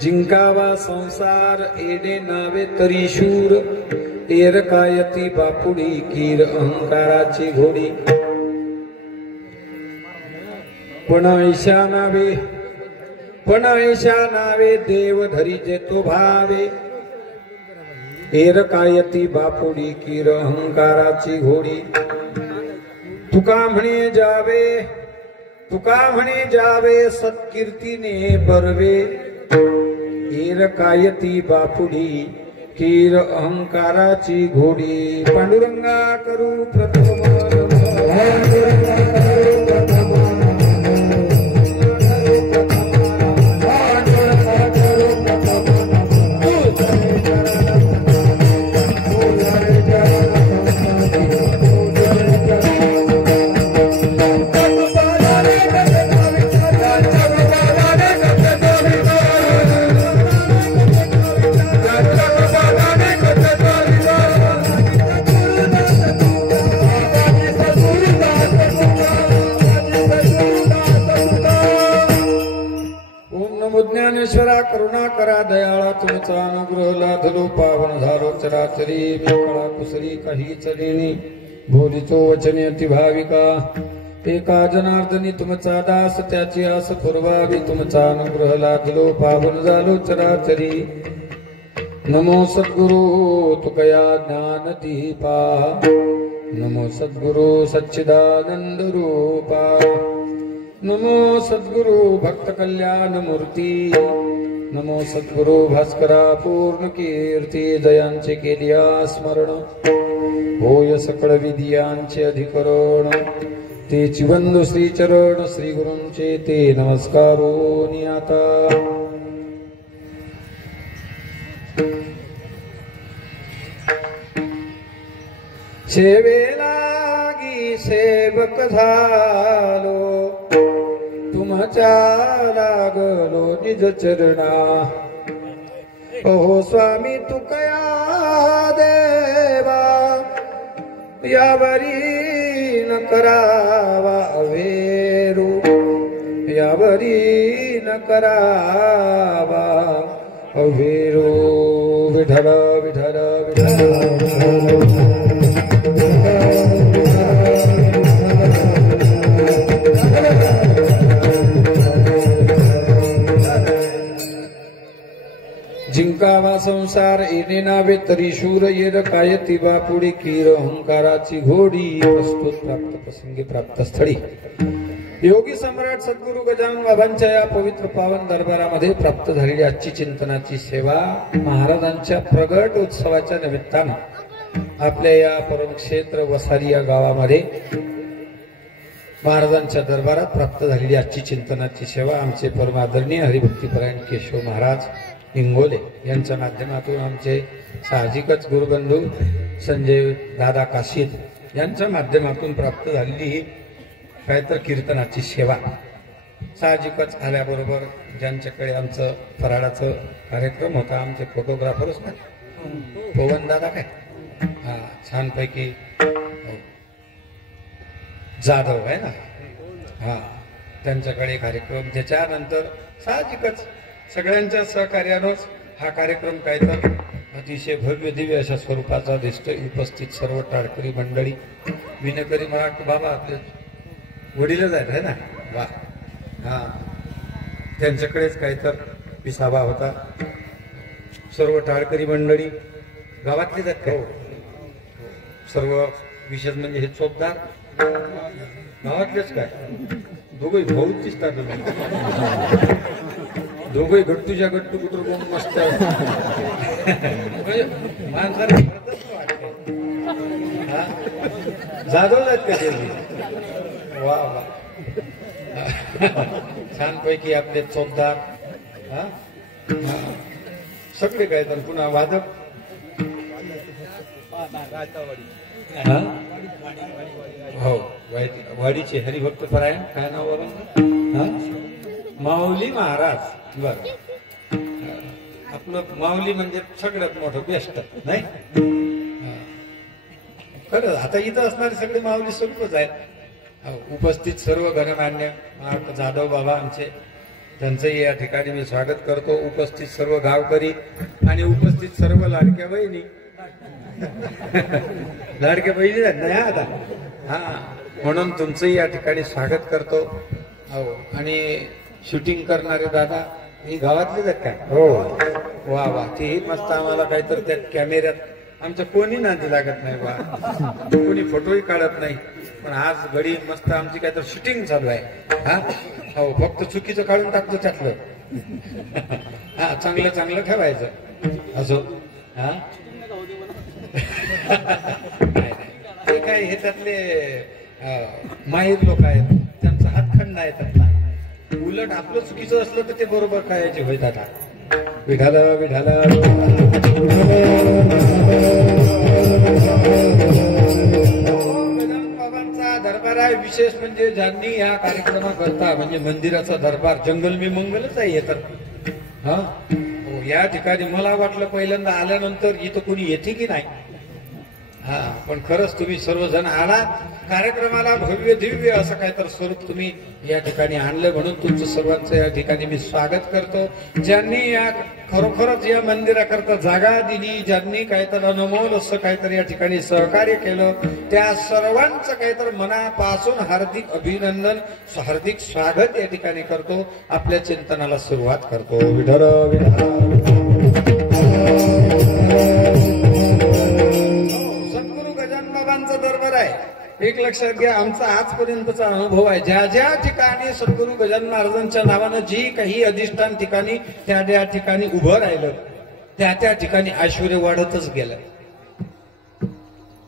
जिंकावा संसार एडे नावे तरी शूर, एरकायती बापुडी कीर अहंकाराची घोडी. पण ऐशा नावे देव धरी जेतो भावे, एरकायती बापुडी कीर अहंकाराची घोडी. तुका म्हणे जावे सत्कीर्तीने बरवे, एरकायती बापुडी कीर अहंकाराची घोडी. पांडुरंगा करू प्रथम ज्ञानेश्वरा करुणा करा दयाळा, तुमचा अनुग्रह लाधलो पावन झालो चराचरी. कळा कुसरी काही चरिणी, बोलितो वचने अतिभाविका. एका जनार्दनी तुमचा दास, त्याची आस पुरवावी. तुमचा अनुग्रह लाधलो पावन झालो चराचरी. नमो सद्गुरु तुकया ज्ञान दीपा, नमो सद्गुरु सच्चिदानंद रूपा. नमो सद्गुरु भक्त कल्याण मूर्ती, नमो सद्गुरु भास्करा पूर्ण कीर्ती. जयांचे केलिया स्मरण, होय सकळ विधियांचे अधिकरण. तेची वंदू श्री चरण, श्री गुरूंचे ते नमस्कारो नियाता. सेवेलागी सेवक झालो, तुमच्या लागलो निज चरणा. अहो स्वामी तुकया देवा, यावरी न करावा अवेरू, यावरी न करावा अवेरू. विठ्ठल विठ्ठल विठ्ठल. जिंकावा संसार एने नावे तरी शूर, एरकायती बापुडी कीर अहंकाराची घोडी. प्रस्तुत प्राप्त प्रसंगी प्राप्त स्थळी योगी सम्राट सद्गुरु गजानन बाबांच्या या पवित्र पावन दरबारामध्ये प्राप्त झालेली आजची चिंतनाची सेवा महाराजांच्या प्रगट उत्सवाच्या निमित्तानं आपल्या या परमक्षेत्र वसारी या गावामध्ये महाराजांच्या दरबारात प्राप्त झालेली आजची चिंतनाची सेवा आमचे परमादरणीय हरिभक्तीपरायण केशव महाराज इंगोले यांच्या माध्यमातून आमचे साहजिकच गुरुबंधू संजय दादा काशीद यांच्या माध्यमातून प्राप्त झालेली ही काय तर कीर्तनाची सेवा. साहजिकच आल्याबरोबर ज्यांच्याकडे आमचं फराळाचं कार्यक्रम होता, आमचे फोटोग्राफरच ना पवन दादा काय हा छानपैकी जाधव आहे ना, हा त्यांच्याकडे कार्यक्रम. त्याच्यानंतर साहजिकच सगळ्यांच्या सहकार्यानंच हा कार्यक्रम काय तर अतिशय भव्य दिव्य अशा स्वरूपाचा दिसतोय. उपस्थित सर्व टाळकरी मंडळी, विनकरी मराठ बाबा आपले वडीलच आहेत है ना, वा हा त्यांच्याकडेच काय तर विसावा होता. सर्व टाळकरी मंडळी गावातलीच आहेत काय, सर्व विशेष म्हणजे हे चोपदार गावातलेच काय, दोघे भाऊच दिसतात. दोघे गट्टूच्या गट्टू कुत्र कोण मस्त माणसाला जाधव आहेत का ते, वा वा छानपैकी आपले चौकदार सगळे काय तर पुन्हा वादक हो वाडीचे हरिभक्त परायण काय नाव माऊली महाराज. बर आपलं माऊली म्हणजे सगळ्यात मोठं बेस्ट नाही खरं. आता इथं असणारे सगळे माऊली स्वरूपच आहेत. उपस्थित सर्व गणमान्य जाधव बाबा आमचे त्यांचंही या ठिकाणी मी स्वागत करतो. उपस्थित सर्व गावकरी आणि उपस्थित सर्व लाडक्या बहिणी. लाडक्या बहिणी आहेत ना आता, हा, म्हणून तुमचंही या ठिकाणी स्वागत करतो. हो, आणि शूटिंग करणारे दादा ही गावातलेच आहेत काय? हो, वा वा, तेही मस्त. आम्हाला काहीतरी त्या कॅमेऱ्यात आमच्या कोणी नांदी लागत नाही बा, कोणी फोटोही काढत नाही. पण आज घडी मस्त आमची काहीतरी शूटिंग चालू आहे. हा, हो, फक्त चुकीचं काढून टाकतो त्यातलं. हा, चांगलं चांगलं ठेवायचं असो. हा, ते काय हे त्यातले माहीर लोक आहेत, त्यांचा हातखंड आहे त्यातला. उलट आपलं चुकीचं असलं तर ते बरोबर करायचे होय दादा. विठाल विठाल. बाबांचा दरबार आहे. विशेष म्हणजे ज्यांनी या कार्यक्रमाकरता, म्हणजे मंदिराचा दरबार जंगल मी मंगलच आहे तर. हा, या ठिकाणी मला वाटलं पहिल्यांदा आल्यानंतर इथं कोणी येते की नाही. हा, पण खरंच तुम्ही सर्वजण आलात. कार्यक्रमाला भव्य दिव्य असं काय तर स्वरूप तुम्ही या ठिकाणी आणलं, म्हणून तुमचं सर्वांचं या ठिकाणी मी स्वागत करतो. ज्यांनी या खरोखरच या मंदिराकरता जागा दिली, ज्यांनी काहीतरी अनमोल असं काहीतरी या ठिकाणी सहकार्य केलं, त्या सर्वांचं काहीतरी मनापासून हार्दिक अभिनंदन, हार्दिक स्वागत या ठिकाणी करतो. आपल्या चिंतनाला सुरुवात करतो. विठ्ठल विठ्ठल. दरबार आहे. एक लक्षात घ्या, आमचा आजपर्यंतचा अनुभव आहे, ज्या ज्या ठिकाणी सद्गुरू गजानन महाराजांच्या नावानं जी काही अधिष्ठान ठिकाणी त्या ठिकाणी उभं राहिलं, त्या ठिकाणी ऐश्वर्य वाढतच गेलं.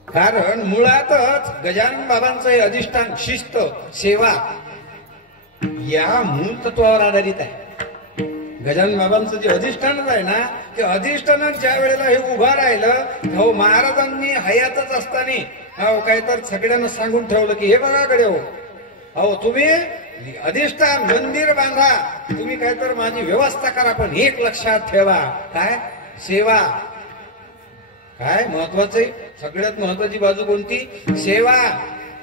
कारण मुळातच गजानन बाबांचं हे अधिष्ठान शिस्त, सेवा या मूळ तत्वावर आधारित आहे. गजानन बाबांचं जे अधिष्ठानच आहे ना, ते अधिष्ठान ज्या वेळेला हे उभा राहिलं, हो, महाराजांनी हयातच असताना हो काय तर सगळ्यांना सांगून ठेवलं की हे बघा कडे, हो तुम्ही अधिष्ठान मंदिर बांधा, तुम्ही काय तर माझी व्यवस्था करा, पण एक लक्षात ठेवा, काय सेवा. काय महत्वाचं, सगळ्यात महत्वाची बाजू कोणती? सेवा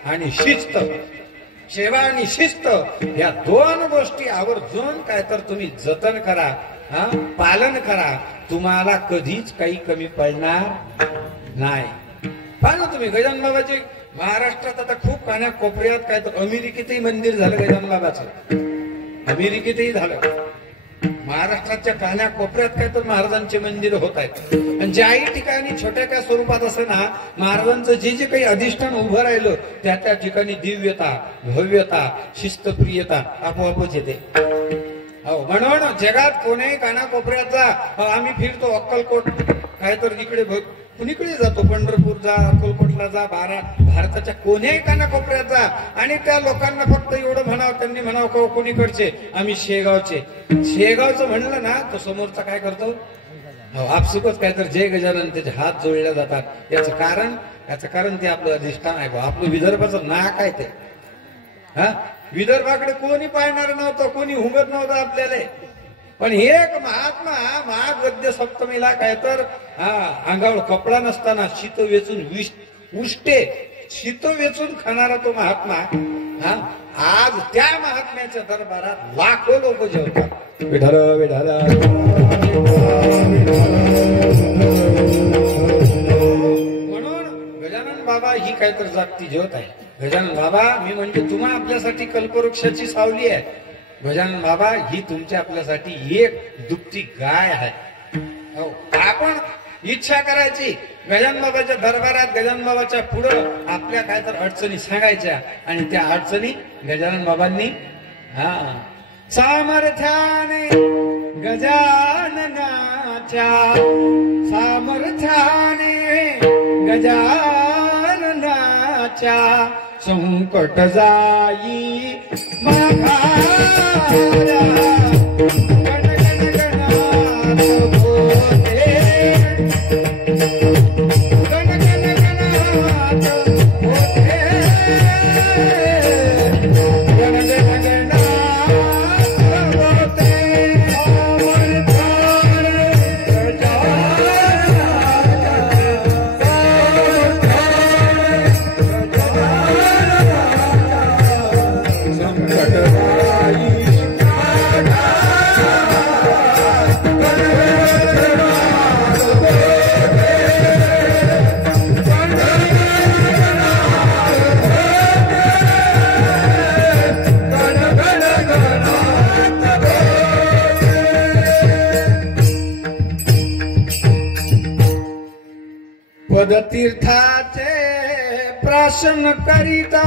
आणि शिस्त. सेवा आणि शिस्त या दोन गोष्टी आवर्जून काय तर तुम्ही जतन करा, हा, पालन करा. तुम्हाला कधीच काही कमी पडणार नाही. पहा ना तुम्ही, गजानन बाबाचे महाराष्ट्रात आता खूप कान्या कोपऱ्यात, काय तर अमेरिकेतही मंदिर झालं गजानन बाबाचं, अमेरिकेतही झालं. महाराष्ट्राच्या कान्या कोपऱ्यात काय तर महाराजांचे मंदिर होत आहेत. आणि ज्याही ठिकाणी छोट्या त्या स्वरूपात असं ना, महाराजांचं जे जे काही अधिष्ठान उभं राहिलं, त्या ठिकाणी दिव्यता, भव्यता, शिस्तप्रियता आपोआपच येते. हो, म्हणून जगात कोणीही कानाकोपऱ्यात जा, आम्ही फिरतो अक्कलकोट, काय तर इकडे कुणीकडे जातो, पंढरपूर जा, अक्कलकोटला जा, भारताच्या कोण्याही कानाकोपऱ्यात जा, आणि त्या लोकांना फक्त एवढं म्हणावं, त्यांनी म्हणावं कोणीकडचे, आम्ही शेगावचे. शेगावचं म्हणलं ना, तो समोरचा काय करतो, आपसुकच काय तर जय गजानन, त्याचे हात जोडले जातात. याचं कारण ते आपलं अधिष्ठान आहे. आपलं विदर्भाचं नाक आहे ते. हा, विदर्भाकडे कोणी पाहणार नव्हतं, कोणी हुंगत नव्हतं आपल्याला. पण हे एक महात्मा महागद्य सप्तमीला काय तर अंगावर कपडा नसताना शीत वेचून उष्टे शीत वेचून खाणारा तो महात्मा, हा, आज त्या महात्म्याच्या दरबारात लाखो लोक जेवतात. विठ्ठल विठ्ठल. म्हणून गजानन बाबा ही काय तर जागती ज्योत आहे. गजानन बाबा मी म्हणजे तुम्हा आपल्यासाठी कल्पवृक्षाची सावली आहे. गजानन बाबा ही तुमच्या आपल्यासाठी एक दुभती गाय आहे. हो, आपण इच्छा करायची गजानन बाबाच्या दरबारात, गजानन बाबाच्या पुढं आपल्या काय तर अडचणी सांगायच्या, आणि त्या अडचणी गजानन बाबांनी सामर्थ्याने गजाननाच्या, सामर्थ्याने गजाननाच्या संकट जाई माघारा. गण गण गणात होते, गण गण गणात होते, गण गण गणात होते. संकट जाई पदतीर्थाचे प्राशन करिता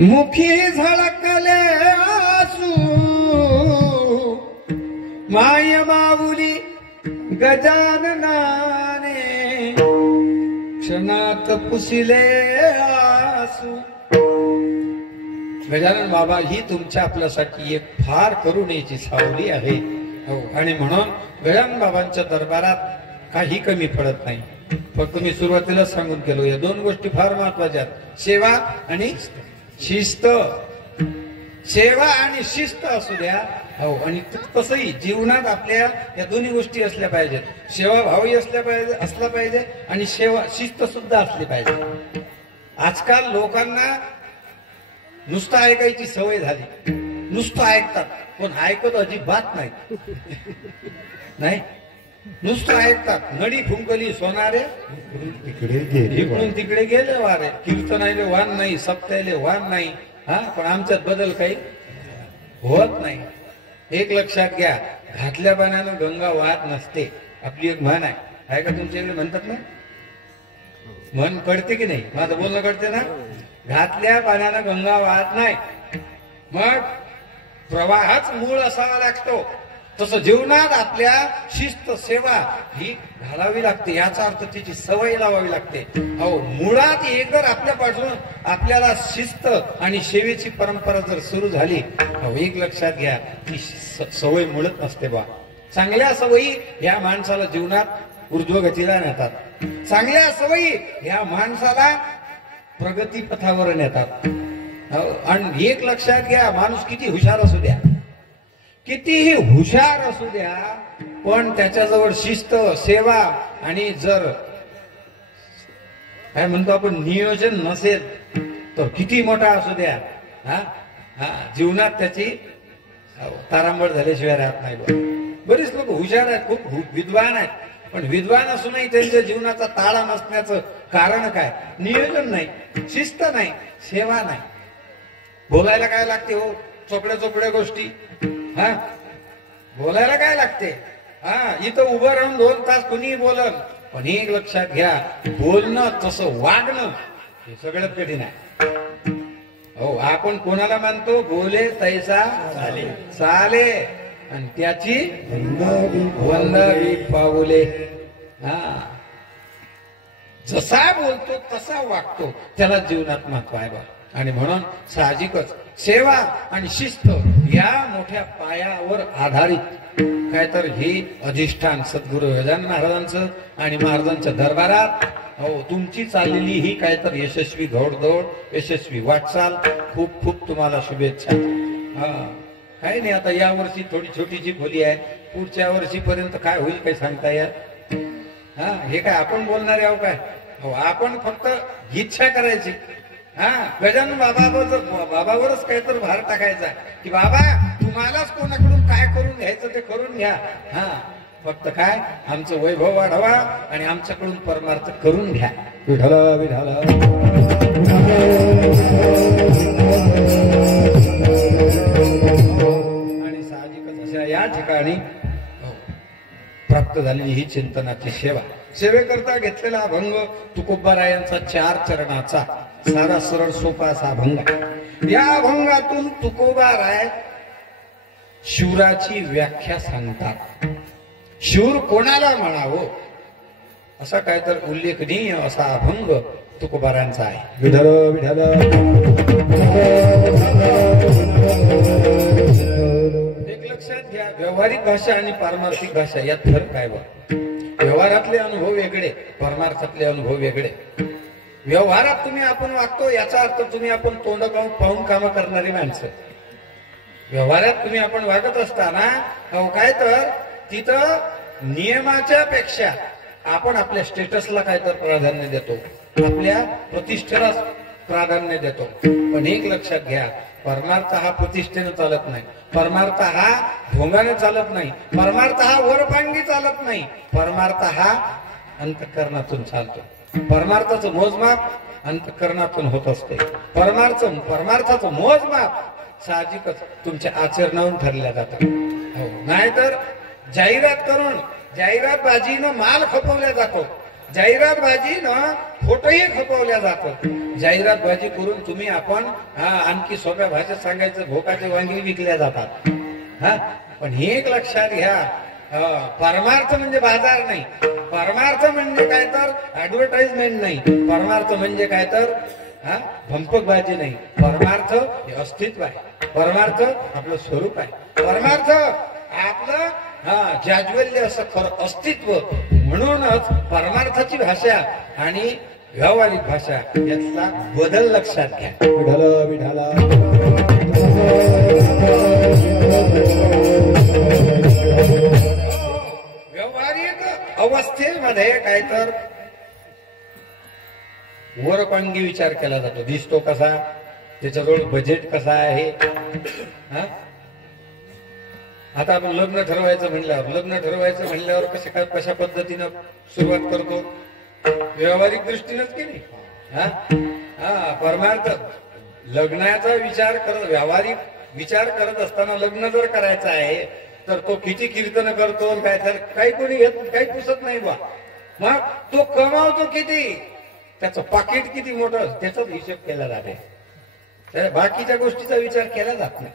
मुखी झळकले आसू माय माऊली गजाननाने क्षणात पुसिले आसू. गजानन बाबा ही तुमच्या आपल्यासाठी एक फार करुणेची सावली आहे. आणि म्हणून गजानन बाबांच्या दरबारात काही कमी पडत नाही. फक्त मी सुरुवातीला सांगून गेलो या दोन गोष्टी फार महत्वाच्या आहेत, सेवा आणि शिस्त. सेवा आणि शिस्त असू द्या. हो, आणि तसंही जीवनात आपल्या या दोन्ही गोष्टी असल्या पाहिजेत. सेवा भावही असला पाहिजे आणि शिस्त सुद्धा असली पाहिजे. आजकाल लोकांना नुसतं ऐकायची सवय झाली. नुसतं ऐकतात पण ऐकत अजिबात नाही. नाही, नुसतं ऐकतात. नडी फुंकली सोनारे इकडून तिकडे गेले वारे. कीर्तनाले वान नाही, सप्त्याले वान नाही. पण आमच्यात बदल काही होत नाही. एक लक्षात घ्या, घातल्या पाण्यानं गंगा वाहत नसते. आपली एक म्हण आहे का तुमच्याकडे? म्हणतात ना, म्हण कळते की नाही? माझं बोलणं कळते ना? घातल्या पाण्यानं गंगा वाहत नाही. मग प्रवाहाच मूळ असावा लागतो. तसं जीवनात आपल्या शिस्त सेवा ही घालावी लागते. याचा अर्थ तिची सवय लावावी लागते. अहो, मुळात एक जर आपल्यापासून आपल्याला शिस्त आणि सेवेची परंपरा जर सुरू झाली, अहो एक लक्षात घ्या, ती सवय मुळत नसते बा. चांगल्या सवयी या माणसाला जीवनात ऊर्ध्वगतीला नेतात. चांगल्या सवयी या माणसाला प्रगतीपथावर नेतात. आणि एक लक्षात घ्या, माणूस किती हुशार असू द्या, कितीही हुशार असू द्या, पण त्याच्याजवळ शिस्त सेवा आणि जर काय म्हणतो आपण नियोजन नसेल तर किती मोठा असू द्या, जीवनात त्याची तारांबळ झाल्याशिवाय राहत नाही. बरीच लोक हुशार आहेत, खूप विद्वान आहेत, पण विद्वान असूनही त्यांच्या जीवनाचा ताळा नसण्याचं कारण काय? नियोजन नाही, शिस्त नाही, सेवा नाही. बोलायला काय लागते हो? चोपड्या गोष्टी. बोलायला काय लागते? इथं उभं राहून 2 तास कुणीही बोलल, पण एक लक्षात घ्या, बोलणं तसं वागणं हे सगळ्यात कठीण आहे. हो, आपण कोणाला मानतो? बोले तैसा चाले आणि त्याची वंदावी पाऊले. जसा बोलतो तसा वागतो, त्याला जीवनात महत्व आहे बा. आणि म्हणून साहजिकच सेवा आणि शिस्त या मोठ्या पायावर आधारित काय तर हे अधिष्ठान सद्गुरू गजानन महाराजांचं आणि महाराजांच्या दरबारात हो तुमची चाललेली ही काय तर यशस्वी घोडदौड, यशस्वी वाटचाल. खूप खूप तुम्हाला शुभेच्छा. काही नाही, आता या वर्षी थोडी छोटीची खोली आहे, पुढच्या वर्षीपर्यंत काय होईल काही सांगता येत. हे काय आपण बोलणारे आहो काय? हो, आपण फक्त इच्छा करायची. गजानन बाबावरच काय तर भार टाकायचा की बाबा तुम्हालाच कोणाकडून काय करून घ्यायचं ते करून घ्या. फक्त काय आमचं वैभव वाढवा आणि आमच्याकडून परमार्थ करून घ्या. विठ्ठल विठ्ठल. आणि साहजिकच अशा या ठिकाणी प्राप्त झालेली ही चिंतनाची सेवा, सेवेकरता घेतलेला अभंग तुकोबारायांचा 4 चरणाचा सारा सरळ सोपा असा अभंग. या अभंगातून तुकोबाराय शिवराची व्याख्या सांगतात. शिवर कोणाला म्हणावं असा काय तर उल्लेखनीय असा अभंग तुकोबारांचा आहे. विठ्ठल विठ्ठल. एक लक्षात घ्या, व्यावहारिक भाषा आणि पारमार्थिक भाषा यात फरक आहे बा. व्यवहारातले अनुभव वेगळे, परमार्थातले अनुभव वेगळे. व्यवहारात तुम्ही आपण वागतो याचा अर्थ तुम्ही आपण तोंड पाहून कामं करणारी माणसं. व्यवहारात तुम्ही आपण वागत असताना काय तर तिथं नियमाच्या पेक्षा आपण आपल्या स्टेटसला काय तर प्राधान्य देतो, आपल्या प्रतिष्ठेला प्राधान्य देतो. पण एक लक्षात घ्या, परमार्थ हा प्रतिष्ठेनं चालत नाही, परमार्थ हा ढोंगाने चालत नाही, परमार्थ हा वरपांगी चालत नाही, परमार्थ हा अंतःकरणातून चालतो. परमार्थाचं मोजमाप अंतःकरणातून होत असते. परमार्थाचं मोजमाप साहजिकच तुमच्या आचरणावरून ठरल्या जातं. नाहीतर जाहिरात करून जाहिरातबाजीनं माल खपवला जातो जाहिरातबाजी ना फोटोही खपवल्या जातात. जाहिरातबाजी करून तुम्ही आपण आणखी सोप्या भाषेत सांगायचं भोकाचे वांगी विकल्या जातात. पण हे एक लक्षात घ्या, परमार्थ म्हणजे बाजार नाही, परमार्थ म्हणजे काय तर ऍडव्हर्टाइजमेंट नाही, परमार्थ म्हणजे काय तर भंपकबाजी नाही. परमार्थ हे अस्तित्व आहे, परमार्थ आपलं स्वरूप आहे, परमार्थ आपलं जाज्वल्य असं खरं अस्तित्व. म्हणूनच परमार्थाची भाषा आणि व्यावहारिक भाषा यातला बदल लक्षात घ्या. विठ्ठल विठ्ठला व्यावहारिक अवस्थेमध्ये काय तर वरपांगी विचार केला जातो. दिसतो कसा, त्याच्याजवळ बजेट कसा आहे. आता आपण लग्न ठरवायचं म्हणल्यावर कशा पद्धतीनं सुरुवात करतो, व्यावहारिक दृष्टीनंच की नाही. परमार्थ लग्नाचा विचार करत, व्यावहारिक विचार करत असताना लग्न जर करायचं आहे तर तो किती कीर्तन करतो, काय तर काही कोणी घेत, काही पुसत नाही बा. मग तो कमावतो किती, त्याचं पाकिट किती मोठं, त्याचाच हिशोब केला जाते. बाकीच्या गोष्टीचा विचार केला जात नाही.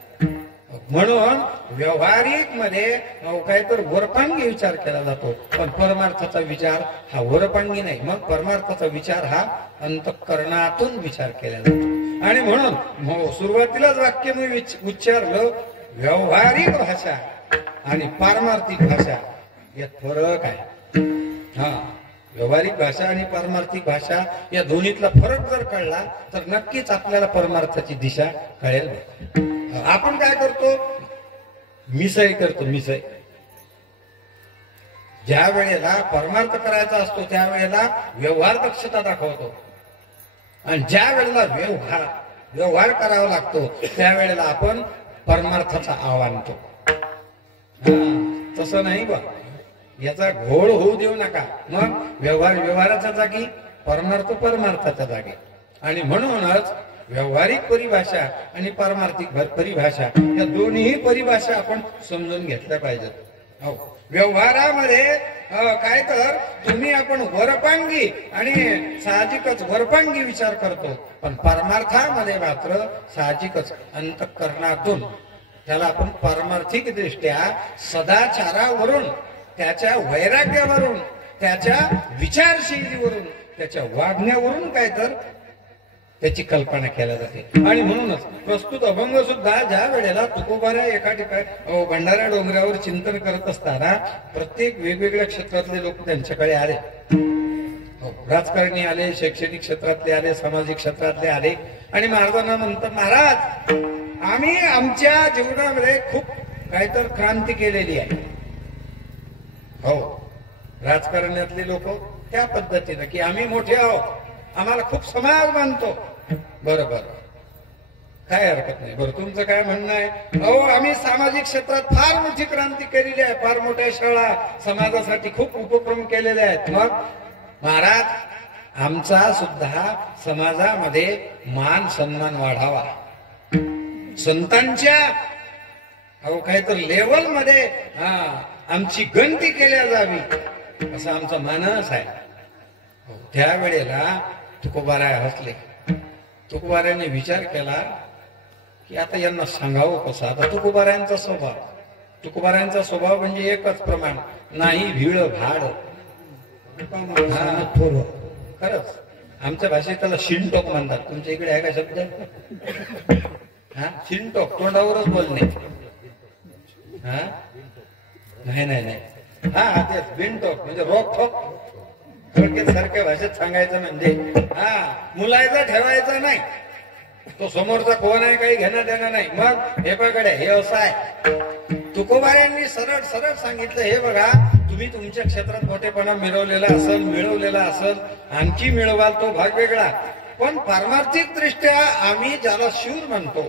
म्हणून व्यावहारिक मध्ये काय तर वरपांगी विचार केला जातो, पण परमार्थाचा विचार हा वरपांगी नाही. मग परमार्थाचा विचार हा अंतःकरणातून विचार केला जातो. आणि म्हणून सुरुवातीलाच वाक्य मी उच्चारलं, व्यावहारिक भाषा आणि पारमार्थिक भाषा यात फरक आहे. व्यावहारिक भाषा आणि पारमार्थिक भाषा या दोन्हीतला फरक जर कळला तर नक्कीच आपल्याला परमार्थाची दिशा कळेल. आपण काय करतो, मिसळ करतो. मिसळ ज्या वेळेला परमार्थ करायचा असतो त्यावेळेला व्यवहार दक्षता दाखवतो, आणि ज्या वेळेला व्यवहार करावा लागतो त्यावेळेला आपण परमार्थाचा आव्हान आणतो. तसं नाही बा, याचा घोळ होऊ देऊ नका. मग व्यवहाराच्या जागी, परमार्थ परमार्थाच्या जागी. आणि म्हणूनच व्यावहारिक परिभाषा आणि पारमार्थिक परिभाषा या दोन्ही परिभाषा आपण समजून घेतल्या पाहिजेत. व्यवहारामध्ये काय तर तुम्ही आपण वरपांगी आणि साहजिकच वरपांगी विचार करतो, पण परमार्थामध्ये मात्र साहजिकच अंतःकरणातून त्याला आपण पारमार्थिक दृष्ट्या सदाचारावरून, त्याच्या वैराग्यावरून, त्याच्या विचारशैलीवरून, त्याच्या वागण्यावरून काय तर त्याची कल्पना केल्या जाते. आणि म्हणूनच प्रस्तुत अभंग सुद्धा ज्या वेळेला तुकोबाऱ्या एका ठिकाणी भंडारा डोंगरावर चिंतन करत असताना प्रत्येक वेगवेगळ्या क्षेत्रातले लोक त्यांच्याकडे आले. राजकारणी आले, शैक्षणिक क्षेत्रातले आले, सामाजिक क्षेत्रातले आले, आणि महाराजांना म्हणतात, महाराज आम्ही आमच्या जीवनामध्ये खूप काहीतर क्रांती केलेली आहे. राजकारण्यातले लोक त्या पद्धतीनं की आम्ही मोठे आहोत, आम्हाला खूप समाज मानतो. बरोबर, काय हरकत नाही. बरं, तुमचं काय म्हणणं आहे? आम्ही सामाजिक क्षेत्रात फार मोठी क्रांती केलेली आहे, फार मोठ्या शाळा समाजासाठी खूप उपक्रम केलेले आहेत. मग महाराज आमचा सुद्धा समाजामध्ये मान सन्मान वाढावा, संतांच्या काही तर लेवल मध्ये आमची गणती केल्या जावी, असा आमचा मानस आहे. त्यावेळेला तुकोबाराय हसले. तुकोबारायाने विचार केला की आता यांना सांगावं कसं. आता तुकोबारायांचा स्वभाव म्हणजे एकच प्रमाण, नाही भीड भाड. खरंच आमच्या भाषेत त्याला शिनटोक म्हणतात. तुमच्या इकडे आहे का शब्द? शिनटोक, तोंडावरच बोलणे. नाही तेच बिनटोक म्हणजे रोखोक. थोडक्यात सारख्या भाषेत सांगायचं म्हणजे मुलायचा ठेवायचा नाही, तो समोरचा कोण आहे काही घेणं देणं नाही. मग हे बघडे हे असं आहे. तुकोबाऱ्यांनी सरळ सरळ सांगितलं, हे बघा तुम्ही तुमच्या क्षेत्रात मोठेपणा मिळवलेला असेल, आणखी मिळवाल तो भाग वेगळा, पण पारमार्थिक दृष्ट्या आम्ही ज्याला शूर म्हणतो,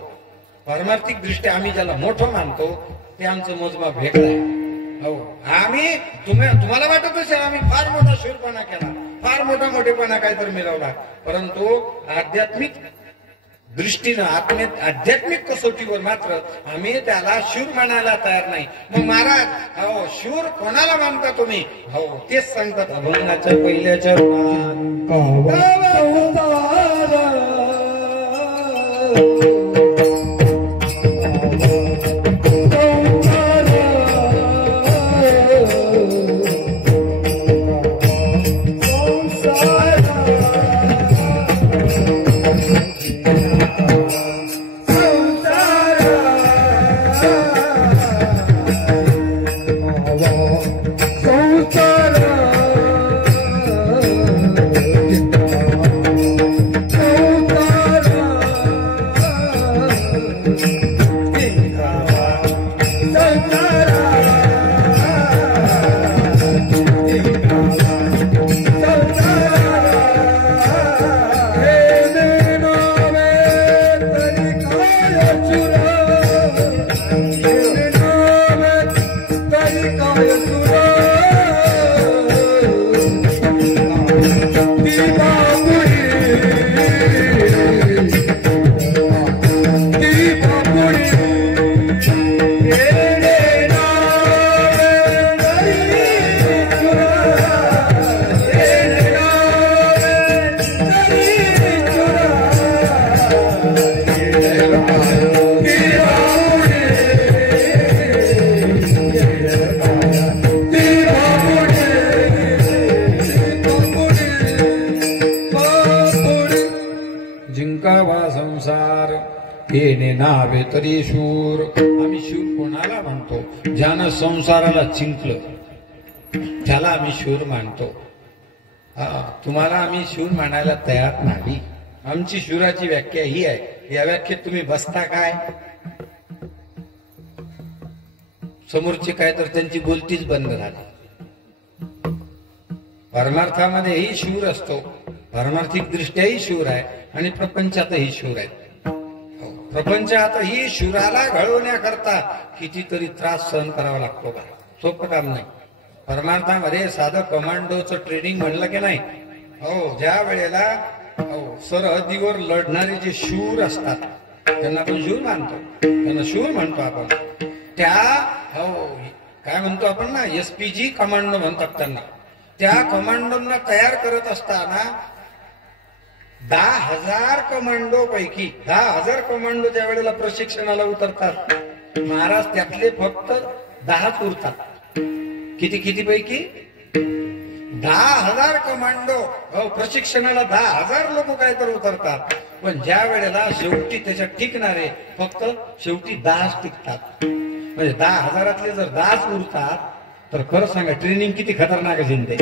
पारमार्थिक दृष्ट्या आम्ही ज्याला मोठं मानतो, ते आमचं मोजमाप वेगळं आहे. आम्ही तुम्हाला वाटत असेल आम्ही फार मोठा शूरपणा केला, फार मोठेपणा काहीतरी मिळवला, परंतु आध्यात्मिक दृष्टीनं आध्यात्मिक कसोटीवर मात्र आम्ही त्याला शूर म्हणायला तयार नाही. मग महाराज हो शूर कोणाला मानता तुम्ही? हो तेच सांगतात अभंगाच्या पहिल्याच्या येणे नावे तरी शूर. आम्ही शूर कोणाला म्हणतो? ज्यानं संसाराला जिंकलं त्याला आम्ही शूर मानतो. तुम्हाला आम्ही शूर मानायला तयार नाही. आमची शूराची व्याख्या ही आहे. या व्याख्येत तुम्ही बसता काय? समोरचे काय तर त्यांची बोलतीच बंद झाली. परमार्थामध्येही शूर असतो, पारमार्थिक दृष्ट्याही शूर आहे आणि प्रपंचातही शूर आहे. प्रपंचातही शूराला घडवण्याकरता कितीतरी त्रास सहन करावा लागतो का? सोपं काम नाही. परमार्थामध्ये साधं कमांडोचं ट्रेनिंग म्हणलं की नाही, हो ज्या वेळेला सरहद्दीवर लढणारे जे शूर असतात त्यांना आपण शूर मानतो, त्यांना शूर म्हणतो आपण. त्या काय म्हणतो आपण ना, एसपीजी कमांडो म्हणतात त्यांना. त्या कमांडोंना तयार करत असताना 10,000 कमांडो पैकी 10,000 कमांडो ज्या वेळेला प्रशिक्षणाला उतरतात, महाराज त्यातले फक्त 10च उरतात. किती पैकी? 10,000 कमांडो प्रशिक्षणाला 10,000 लोक काय तर उतरतात. पण ज्या वेळेला शेवटी त्याच्यात टिकणारे फक्त शेवटी 10च टिकतात. म्हणजे 10,000तले जर 10च उरतात तर खरं सांगा ट्रेनिंग किती खतरनाक असेल ते.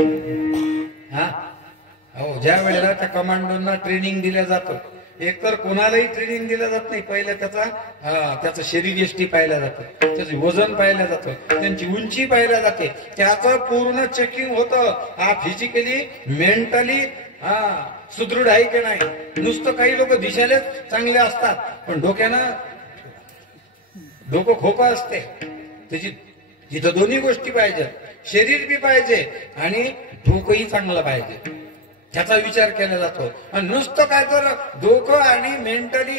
ज्या वेळेला त्या कमांडोंना ट्रेनिंग दिलं जातं, एकतर कोणालाही ट्रेनिंग दिलं जात नाही. पहिल्या त्याचं शरीर यष्टी पाहिलं जातं, त्याचं वजन पाहिलं जातं, त्यांची उंची पाहिल्या जाते, त्याचं पूर्ण चेकिंग होतं. हा फिजिकली मेंटली सुदृढ आहे की नाही. नुसतं काही लोक दिसायलाच चांगले असतात पण डोकं खोकं असते. त्याची जिथं दोन्ही गोष्टी पाहिजे, शरीर बी पाहिजे आणि डोकंही चांगलं पाहिजे, त्याचा विचार केला जातो. आणि नुसतं काय तर डोकं आणि मेंटली,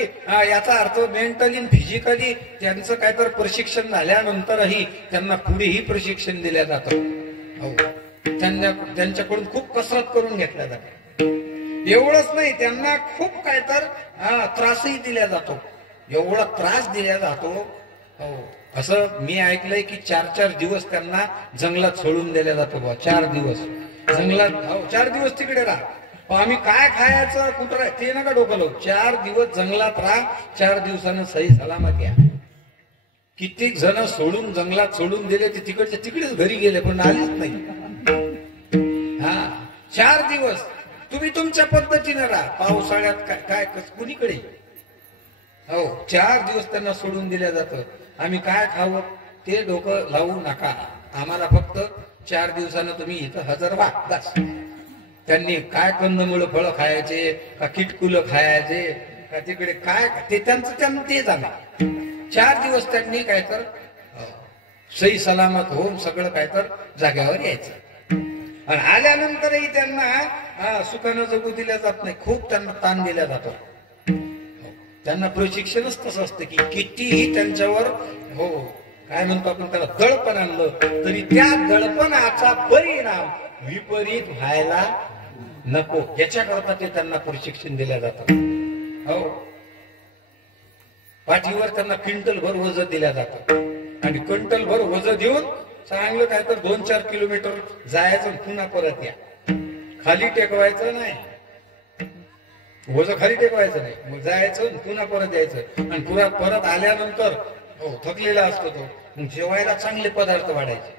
याचा अर्थ मेंटली फिजिकली त्यांचं काय तर प्रशिक्षण झाल्यानंतरही त्यांना पुढेही प्रशिक्षण दिलं जातं. त्यांच्याकडून खूप कसरत करून घेतल्या जाते. एवढंच नाही, त्यांना खूप काय तर त्रासही दिला जातो. एवढा त्रास दिला जातो. असं मी ऐकलंय की 4-4 दिवस त्यांना जंगलात सोडून दिला जातो. 4 दिवस जंगलात, 4 दिवस तिकडे राहा. आम्ही काय खायचं कुठं राह ते नका डोकं लावू. 4 दिवस जंगलात राहा, 4 दिवसानं सही सलामत या. कित्येक जण सोडून जंगलात सोडून दिले, ते तिकडच्या तिकडेच घरी गेले पण आलेच नाही. 4 दिवस तुम्ही तुमच्या पद्धतीने राहा. पावसाळ्यात काय कुणीकडे 4 दिवस त्यांना सोडून दिल्या जातं. आम्ही काय खावं ते डोकं लावू नका. आम्हाला फक्त 4 दिवसानं तुम्ही इथं हजर व्हा बस. त्यांनी काय कंदमुळं फळं खायचे का किटकुलं खायचे का तिकडे काय ते त्यांचं ते झालं. 4 दिवस त्यांनी काय तर सही सलामत होऊन सगळं काय तर जाग्यावर यायचं. आणि आल्यानंतरही त्यांना सुखानं जगू दिल्या जात नाही. खूप त्यांना ताण दिला जातो. त्यांना प्रशिक्षणच तसं असतं की कितीही त्यांच्यावर हो काय म्हणतो आपण त्याला दडपण आणलं तरी त्या दडपणाचा परिणाम विपरीत व्हायला नको याच्याकरता ते त्यांना प्रशिक्षण दिलं जातं. हो पाठीवर त्यांना क्विंटल भर वजन दिल्या जातं आणि क्विंटल भर वजन देऊन चांगलं काय तर 2-4 किलोमीटर जायचं पुन्हा परत या. खाली टेकवायचं नाही, वजन खाली टेकवायचं नाही, मग जायचं पुन्हा परत यायचं आणि पुन्हा परत आल्यानंतर हो थकलेला असतो तो. मग जेवायला चांगले पदार्थ वाढायचे,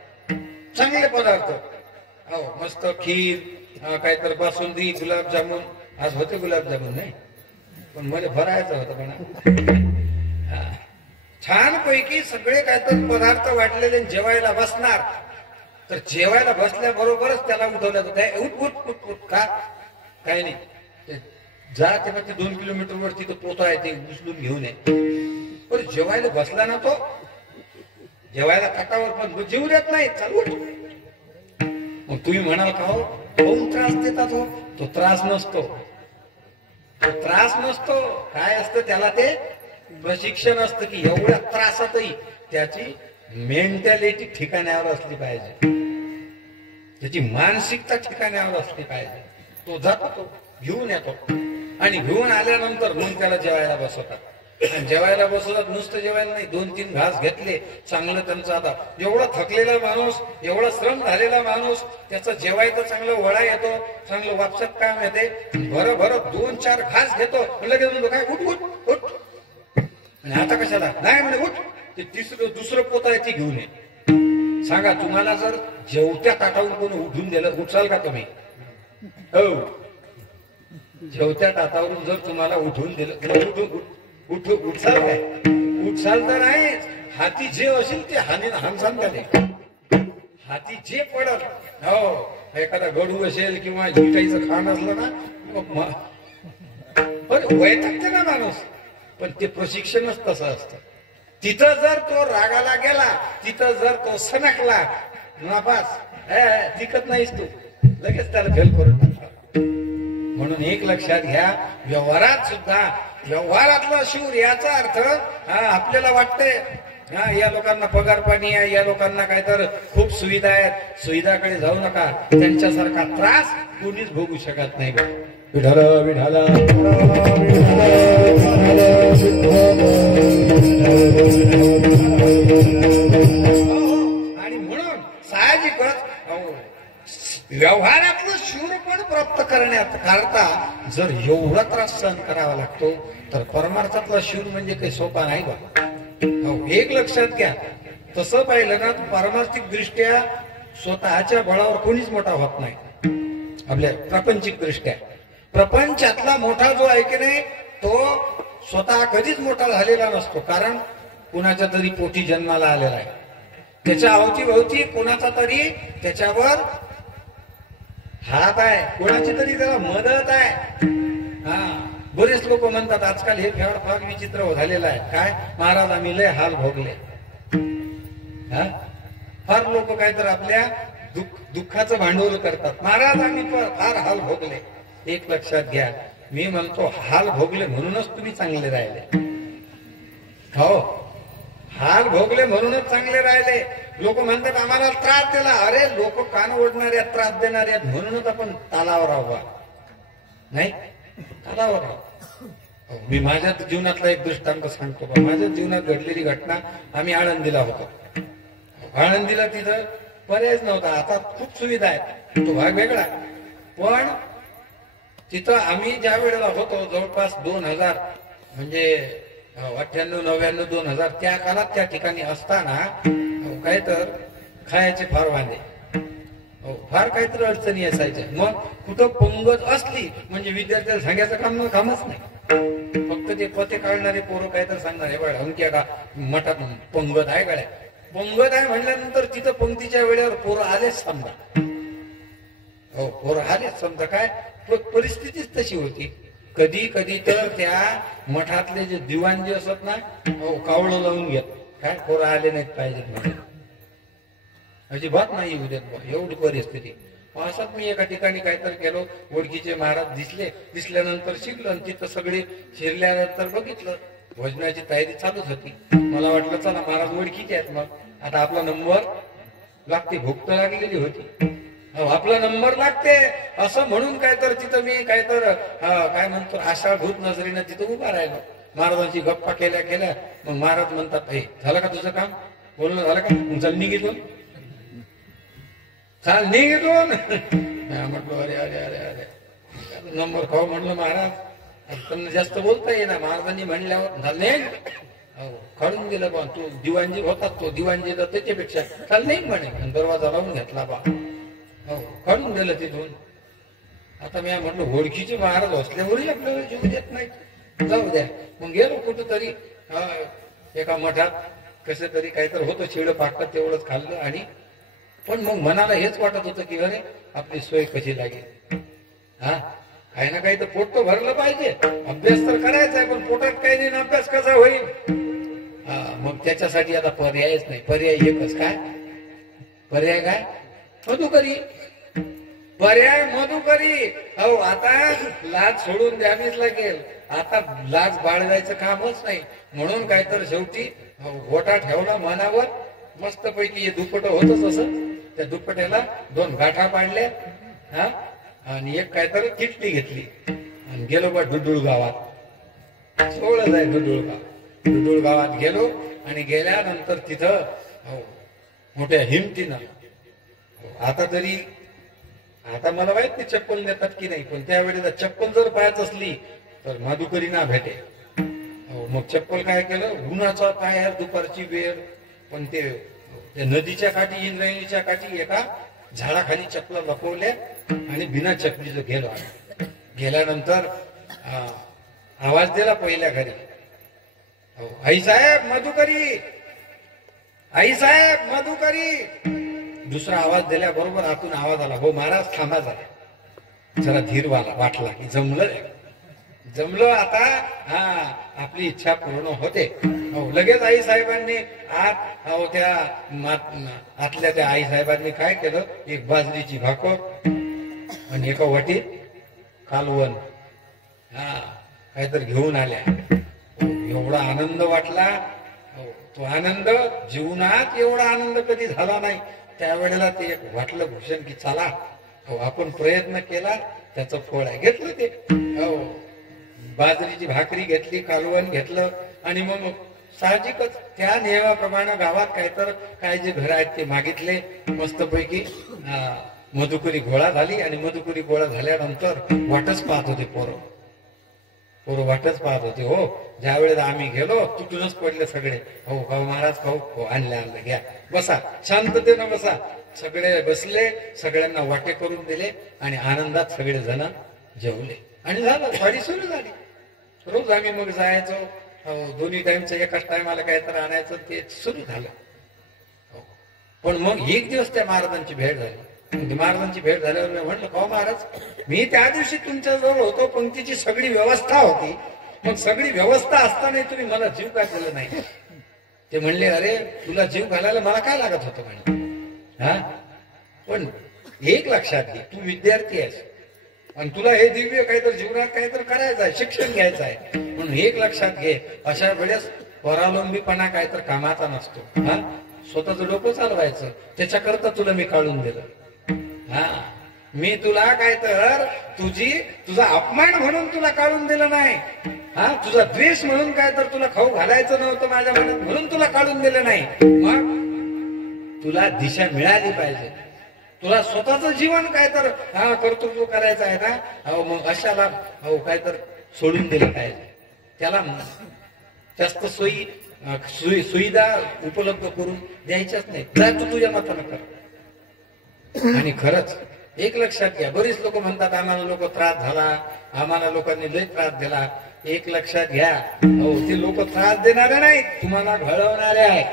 चांगले पदार्थ हो मस्त खीर काय तर बासुंदी गुलाबजामुन. आज होते गुलाबजामुन नाही पण मला भरायचं होतं पण छान पैकी सगळे काय तर पदार्थ वाटलेले जेवायला बसणार तर जेवायला बसल्याबरोबरच त्याला उठवलं जातं उठ उठ उठ उठ का काय नाही जा तेव्हा ते 2 किलोमीटर वर तिथं पोता आहे ते उचलून घेऊन ये. पण जेवायला बसला ना तो जेवायला ताटावर पण जेवू देत नाही चालू. मग तुम्ही म्हणाल का हो कोण त्रास देतात हो? तो त्रास नसतो, तो त्रास नसतो. काय असतं त्याला ते प्रशिक्षण असतं की एवढ्या त्रासातही त्याची मेंटॅलिटी ठिकाण्यावर असली पाहिजे, त्याची मानसिकता ठिकाण्यावर असली पाहिजे. तो जातो तो घेऊन येतो आणि घेऊन आल्यानंतर मग त्याला जेवायला बसवतात. आणि जेवायला बसवतात नुसतं जेवायला नाही 2-3 घास घेतले चांगलं त्यांचं. आता एवढा थकलेला माणूस एवढा श्रम झालेला माणूस त्याचं जेवायचं चांगलं वळा येतो, चांगलं वापसात काम येते. बरं बरं 2-4 घास घेतो लगेच म्हणतो काय उठ उठ उठ आणि आता कशाला नाही म्हणे उठ ते दुसरं पोता आहे ती घेऊन ये. सांगा तुम्हाला जर जेवत्या ताटावरून कोणी उठून दिलं उठाल का तुम्ही? हो जेवत्या ताटावरून जर तुम्हाला उठून दिलं उठसाल काय? उठसाल तर नाही. हाती जे असेल ते हानसान त्याने हाती जे पडल हो एखादा गडू असेल किंवा इटाईचं खाण असलं ना पण वैतागते ना माणूस. पण ते प्रशिक्षणच तसं असतं. तिथं जर तो रागाला गेला तिथं जर तो सनकला नापास टिकत नाहीस तू लगेच त्याला फेल करून टाकतात. म्हणून एक लक्षात घ्या व्यवहारात सुद्धा व्यवहारातला शूर याचा अर्थ आपल्याला वाटतंय या लोकांना पगार पाणी आहे या लोकांना काय तर खूप सुविधा आहेत सुविधाकडे जाऊ नका. त्यांच्यासारखा त्रास कोणीच भोगू शकत नाही. विठाल विठाल आणि म्हणून साहजिकच व्यवहारातलं शूर पण प्राप्त करता जर एवढा त्रास सहन करावा लागतो तर परमार्थातला शूर म्हणजे काही सोपा नाही बा. एक लक्षात घ्या तसं पाहिलं ना पारमार्थिक दृष्ट्या स्वतःच्या बळावर कोणीच मोठा होत नाही. आपल्या प्रापंचिक दृष्ट्या प्रपंचातला मोठा जो आहे की नाही तो स्वतः कधीच मोठा झालेला नसतो. कारण कुणाच्या तरी पोटी जन्माला आलेला आहे. त्याच्या अवतीभोवती कुणाचा तरी त्याच्यावर हात आहे, कोणाची तरी त्याला मदत आहे. बरेच लोक म्हणतात आजकाल हे फेड फार विचित्र झालेलं आहे. काय महाराज आम्ही लय हाल भोगले. फार लोक काय तर आपल्या दुःखाचं भांडवल करतात. महाराज आम्ही फार हाल भोगले. एक लक्षात घ्या मी म्हणतो हाल भोगले म्हणूनच तुम्ही चांगले राहिले. हो हाल भोगले म्हणूनच चांगले राहिले. लोक म्हणतात आम्हाला त्रास दिला. अरे लोक कान ओढणाऱ्या त्रास देणाऱ्या म्हणूनच आपण तालावर आहोत नाही तालावर आहोत. मी माझ्या जीवनातला एक दृष्टांत सांगतो. माझ्या जीवनात घडलेली घटना आम्ही आळंदीला होतो. आळंदीला तिथं पर्यायच नव्हता. आता खूप सुविधा आहेत तो भाग वेगळा. पण तिथं आम्ही ज्या वेळेला होतो जवळपास 2000 म्हणजे 98, 99, 2000 त्या काळात त्या ठिकाणी असताना काय तर खायचे फार वांदे फार काहीतरी अडचणी असायच्या. मग कुठं पंगत असली म्हणजे विद्यार्थ्याला सांगायचं कामच नाही. फक्त ते पते काढणारे पोरं काय तर सांगणार बघा अमक्या का मठात पंगत आहे गाड्या पंगत आहे म्हणल्यानंतर तिथं पंक्तीच्या वेळेवर पोरं आलेच समजा. हो पोरं आलेच समजा. काय परिस्थितीच तशी होती. कधी कधी तर त्या मठातले जे दिवाण जे असत ना कावळं लावून घेत काय पोरं आले नाहीत पाहिजेत म्हणून अजिबात नाही येऊ देत. एवढी परिस्थिती. असंच मी एका ठिकाणी काहीतरी गेलो, ओळखीचे महाराज दिसल्यानंतर शिकलो आणि तिथं सगळे शिरल्यानंतर बघितलं भोजनाची तयारी चालूच होती. मला वाटलं चला महाराज ओळखीचे आहेत, मग आता आपला नंबर लागते, भूक तर लागलेली होती. आपला नंबर लागते असं म्हणून काय तर तिथं मी काय तर काय म्हणतो आषाढभूत नजरेनं तिथं उभा राहिलो. महाराजांची गप्पा केल्या मग महाराज म्हणतात, हे झालं का तुझं काम, बोलणं झालं का, चल निघितून, चाल निघितून. म्हटलं अरे अरे अरे अरे नंबर खाऊ म्हणलं महाराज, त्यांना जास्त बोलता येईना. महाराजांनी म्हणल्यावर झाले काढून दिलं बा, तू दिवाणजी होता, तो दिवाणजी त्याच्यापेक्षा चाल नाही म्हणे, दरवाजा लावून घेतला बा, काढून दिलं तिथून. आता मी म्हटलं ओळखीचे महाराज असल्यावरही आपल्याला जीव देत नाही, जाऊ द्या. मग गेलो कुठंतरी एका मठात, कसं तरी काहीतरी होतं शिड पाकत, तेवढंच खाल्लं. आणि पण मग मनाला हेच वाटत होतं की अरे आपली सोय कशी लागेल, काही ना काही तर पोट तर भरलं पाहिजे, अभ्यास तर करायचा आहे, पण पोटात काही नाही, अभ्यास कसा होईल. मग त्याच्यासाठी आता पर्यायच नाही, पर्याय एकच. काय पर्याय? काय मधुकरी, पर्याय मधुकरी. हो आता लाज सोडून द्यावीच लागेल, आता लाज बाळगायचं कामच नाही. म्हणून काय तर शेवटी गोटा ठेवला मनावर, मस्त पैकी हे दुपट होतच असं, त्या दुपट्याला 2 गाठा पाडल्या आणि एक काय तर किटली घेतली आणि गेलो बा डुडुळ गावात. सोळं जाय डुडुळ गावात गेलो आणि गेल्यानंतर तिथं मोठ्या हिमतीनं, आता मला माहित नाही चप्पल नेतात की नाही, पण त्यावेळेला चप्पल जर पायाच असली तर मधुकरी ना भेटे. मग चप्पल काय केलं, उन्हाचा पाय, दुपारची वेळ, पण ते नदीच्या काठी, इंद्रायणीच्या काठी एका झाडाखाली चप्पल लपवल्या आणि बिना चपलीचं गेलो. गेल्यानंतर आवाज दिला पहिल्या घरी, आई साहेब मधुकरी, आई साहेब मधुकरी. दुसरा आवाज दिल्याबरोबर आतून आवाज आला, हो महाराज थांबा जरा. जरा धीर वाटला की जमलं आता, आपली इच्छा पूर्ण होते. लगेच आई साहेबांनी त्या आतल्या त्या आई साहेबांनी काय केलं, एक बाजरीची भाकर आणि एका वाटीत कालवण काहीतरी घेऊन आल्या. एवढा आनंद वाटला, तो आनंद जीवनात एवढा आनंद कधी झाला नाही. त्यावेळेला ते एक वाटलं भूषण की चला आपण प्रयत्न केला, त्याचं फळ आहे. घेतलं ते, बाजरीची भाकरी घेतली, कालवण घेतलं आणि मग साहजिकच त्या नियमाप्रमाणे गावात काय जे घर आहेत ते मागितले. मस्तपैकी मधुकरी गोळा झाली आणि मधुकरी गोळा झाल्यानंतर वाटच पाहत होते पोरं वाटच पाहत होते. हो ज्या वेळेला आम्ही गेलो तुटूनच पडले सगळे. हो खाऊ महाराज, खाऊ आणलं घ्या, बसा शांततेनं बसा. सगळे बसले, सगळ्यांना वाटे करून दिले आणि आनंदात सगळे जण जेवले आणि झालं, गाडी सुरू झाली. रोज आम्ही मग जायचो, दोन्ही टाइमचं एकाच टायमाला काहीतरी आणायचं, ते सुरू झालं. पण मग एक दिवस त्या महाराजांची भेट झाली. महाराजांची भेट झाल्यावर मी म्हटलं, हो महाराज, मी त्या दिवशी तुमच्याजवळ होतो, पंक्तीची सगळी व्यवस्था होती, मग सगळी व्यवस्था असताना तुम्ही मला जीव काय दिला नाही. ते म्हणले, अरे तुला जीव घालायला मला काय लागत होतं म्हणे. पण एक लक्षात घे, तू विद्यार्थी आहेस आणि तुला हे दिव्य काहीतरी जीवनात काहीतरी करायचं आहे, शिक्षण घ्यायचं आहे. म्हणून एक लक्षात घे, अशा वेळेस परावलंबीपणा काहीतरी कामाचा नसतो. स्वतःचं डोकं चालवायचं, त्याच्याकरता तुला मी काढून दिलं. मी तुला काय तर तुझा अपमान म्हणून तुला काढून दिलं नाही. तुझा द्वेष म्हणून काय तर तुला खाऊ घालायचं नव्हतं माझ्या मनात, म्हणून तुला काढून दिलं नाही. मग तुला दिशा मिळाली पाहिजे, तुला स्वतःचं जीवन काय तर कर्तृत्व करायचं आहे ना, मग अशाला काय तर सोडून दिलं पाहिजे. त्याला जास्त सुविधा उपलब्ध करून द्यायच्याच नाही. तू तुझ्या मतानं कर. आणि खरंच एक लक्षात घ्या, बरीच लोक म्हणतात आम्हाला लोक त्रास झाला, आम्हाला लोकांनी लय त्रास दिला. एक लक्षात घ्या, ते लोक त्रास देणारे नाही, तुम्हाला घडवणारे आहे.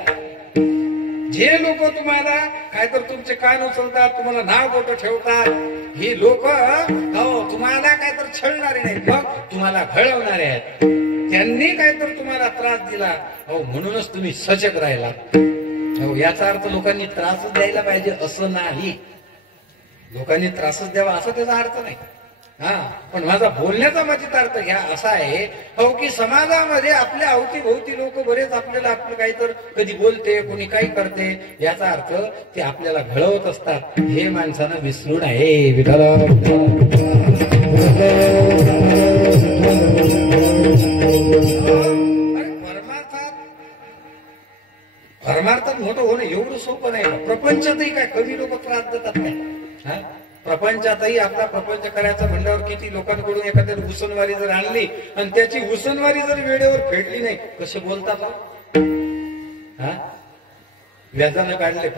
जे लोक तुम्हाला काय तर तुमचे कान उचलतात, तुम्हाला नाव बोट ठेवतात, ही लोक तुम्हाला काय तर छळणारे नाहीत, मग तुम्हाला घडवणारे आहेत. त्यांनी काय तर तुम्हाला त्रास दिला, म्हणूनच तुम्ही सजग राहिला. याचा अर्थ लोकांनी त्रासच द्यायला पाहिजे असं नाही. लोकांनी त्रासच द्यावा असा त्याचा अर्थ नाही. हा, पण माझा बोलण्याचा मजेत अर्थ घ्या असा आहे हो की समाजामध्ये आपल्या अवतीभोवती लोक बरेच आपल्याला आपलं काही तर कधी बोलते, कोणी काही करते, याचा अर्थ ते आपल्याला घडवत असतात हे माणसानं विसरू नये. विठ्ठल परमार्थात मोठं होणं एवढं सोपं नाही. प्रपंचातही काय कमी लोक त्रास देतात नाही. प्रपंचातही आपला प्रपंच करायचा म्हणल्यावर किती लोकांकडून एखाद्याने उसनवारी जर आणली आणि त्याची उसनवारी जर वेळेवर फेडली नाही, कसे बोलतात. व्याजानं काढले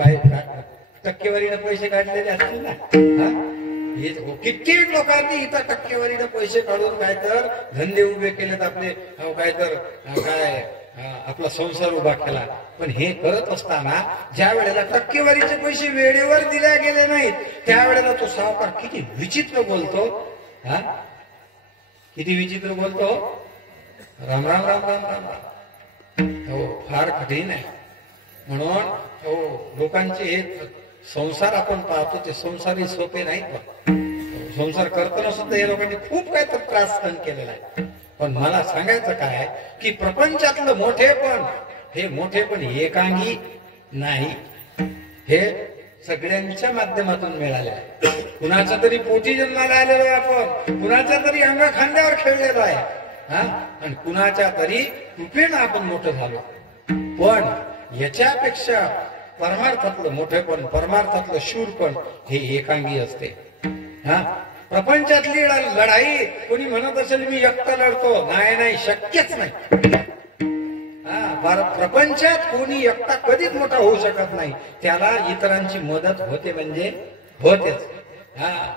टक्केवारीनं पैसे काढलेले असतील ना. कित्येक लोकांनी इथं टक्केवारीनं पैसे काढून काय तर धंदे उभे केलेत आपले, काय तर काय आपला संसार उभा केला. पण हे करत असताना ज्या वेळेला टक्केवारीचे पैसे वेळेवर दिल्या गेले नाहीत त्यावेळेला तो सावकार किती विचित्र बोलतो. किती विचित्र बोलतो. राम राम राम राम राम राम. हो, फार कठीण आहे. म्हणून हो, लोकांचे हे संसार आपण पाहतो ते संसारही सोपे नाहीत. संसार करताना सुद्धा या लोकांनी खूप काय तर त्रास सहन केलेला आहे. पण मला सांगायचं काय की प्रपंचातलं मोठेपण हे मोठेपण एकांगी नाही, हे सगळ्यांच्या माध्यमातून मिळाले आहे. कुणाच्या तरी पोटी जन्माला आलेलो आहे आपण, कुणाच्या तरी अंग खांद्यावर खेळलेलो आहे, आणि कुणाच्या तरी कृपेनं आपण मोठं झालो. पण याच्यापेक्षा परमार्थातलं मोठेपण, परमार्थातलं शूरपण हे एकांगी असते. प्रपंचातली लढाई कोणी म्हणत असेल मी एकटा लढतो, नाही नाही, शक्यच नाही. प्रपंचात कोणी एकटा कधीच मोठा होऊ शकत नाही. त्याला इतरांची मदत होते म्हणजे होतेच,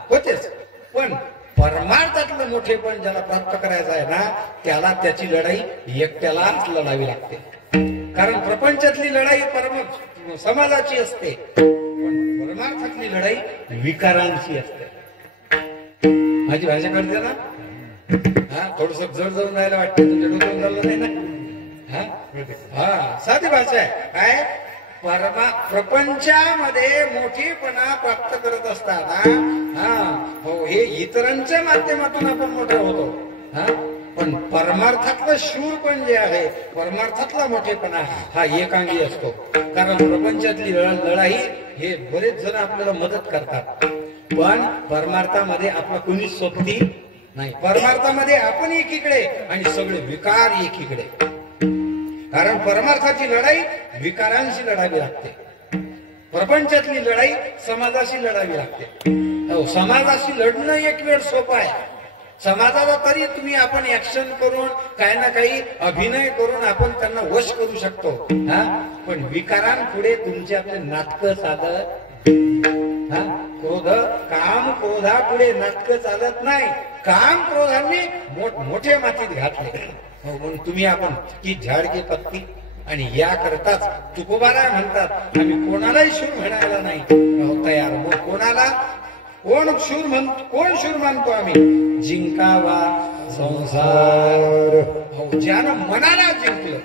होतेच. पण परमार्थातलं मोठेपण ज्याला प्राप्त करायचं आहे ना, त्याला त्याची लढाई एकट्यालाच लढावी लागते. कारण प्रपंचातली लढाई समाजाची असते, पण परमार्थातली लढाई विकारांची असते. माझी भाषा कळते ना. थोडस जड जाऊन राहायला वाटतं, तुमच्या डोक्यात झालं नाही ना. साधी भाषा आहे. काय प्रपंचामध्ये मोठेपणा प्राप्त करत असताना हो, हे इतरांच्या माध्यमातून आपण मोठा होतो. पण परमार्थातलं शूरपण जे आहे, परमार्थातला मोठेपणा हा एकांगी असतो. कारण प्रपंचातली लढाई हे बरेच जण आपल्याला मदत करतात, पण परमार्थामध्ये आपला कुणीच सोबती नाही. परमार्थामध्ये आपण एकीकडे आणि सगळे विकार एकीकडे. कारण परमार्थाची लढाई विकारांशी लढावी लागते, प्रपंचातली लढाई समाजाशी लढावी लागते. समाजाशी लढणं एक वेळ सोपं आहे. समाजाला तरी तुम्ही आपण ऍक्शन करून काही ना काही अभिनय करून आपण त्यांना वश करू शकतो. पण विकारांपुढे तुमचे आपले नाटकं चालत, क्रोध काम क्रोधापुढे नाटकं चालत नाही. काम क्रोधांनी मोठे मातीत घातले. म्हणून तुम्ही आपण की झाड की पत्ती, आणि या करताच तुकोबाराय म्हणतात आम्ही कोणालाही शूर म्हणायला नाही तयार. मग कोणाला कोण शूर मानतो आम्ही? जिंकावा संसार. ज्यानं मनाला जिंकलं,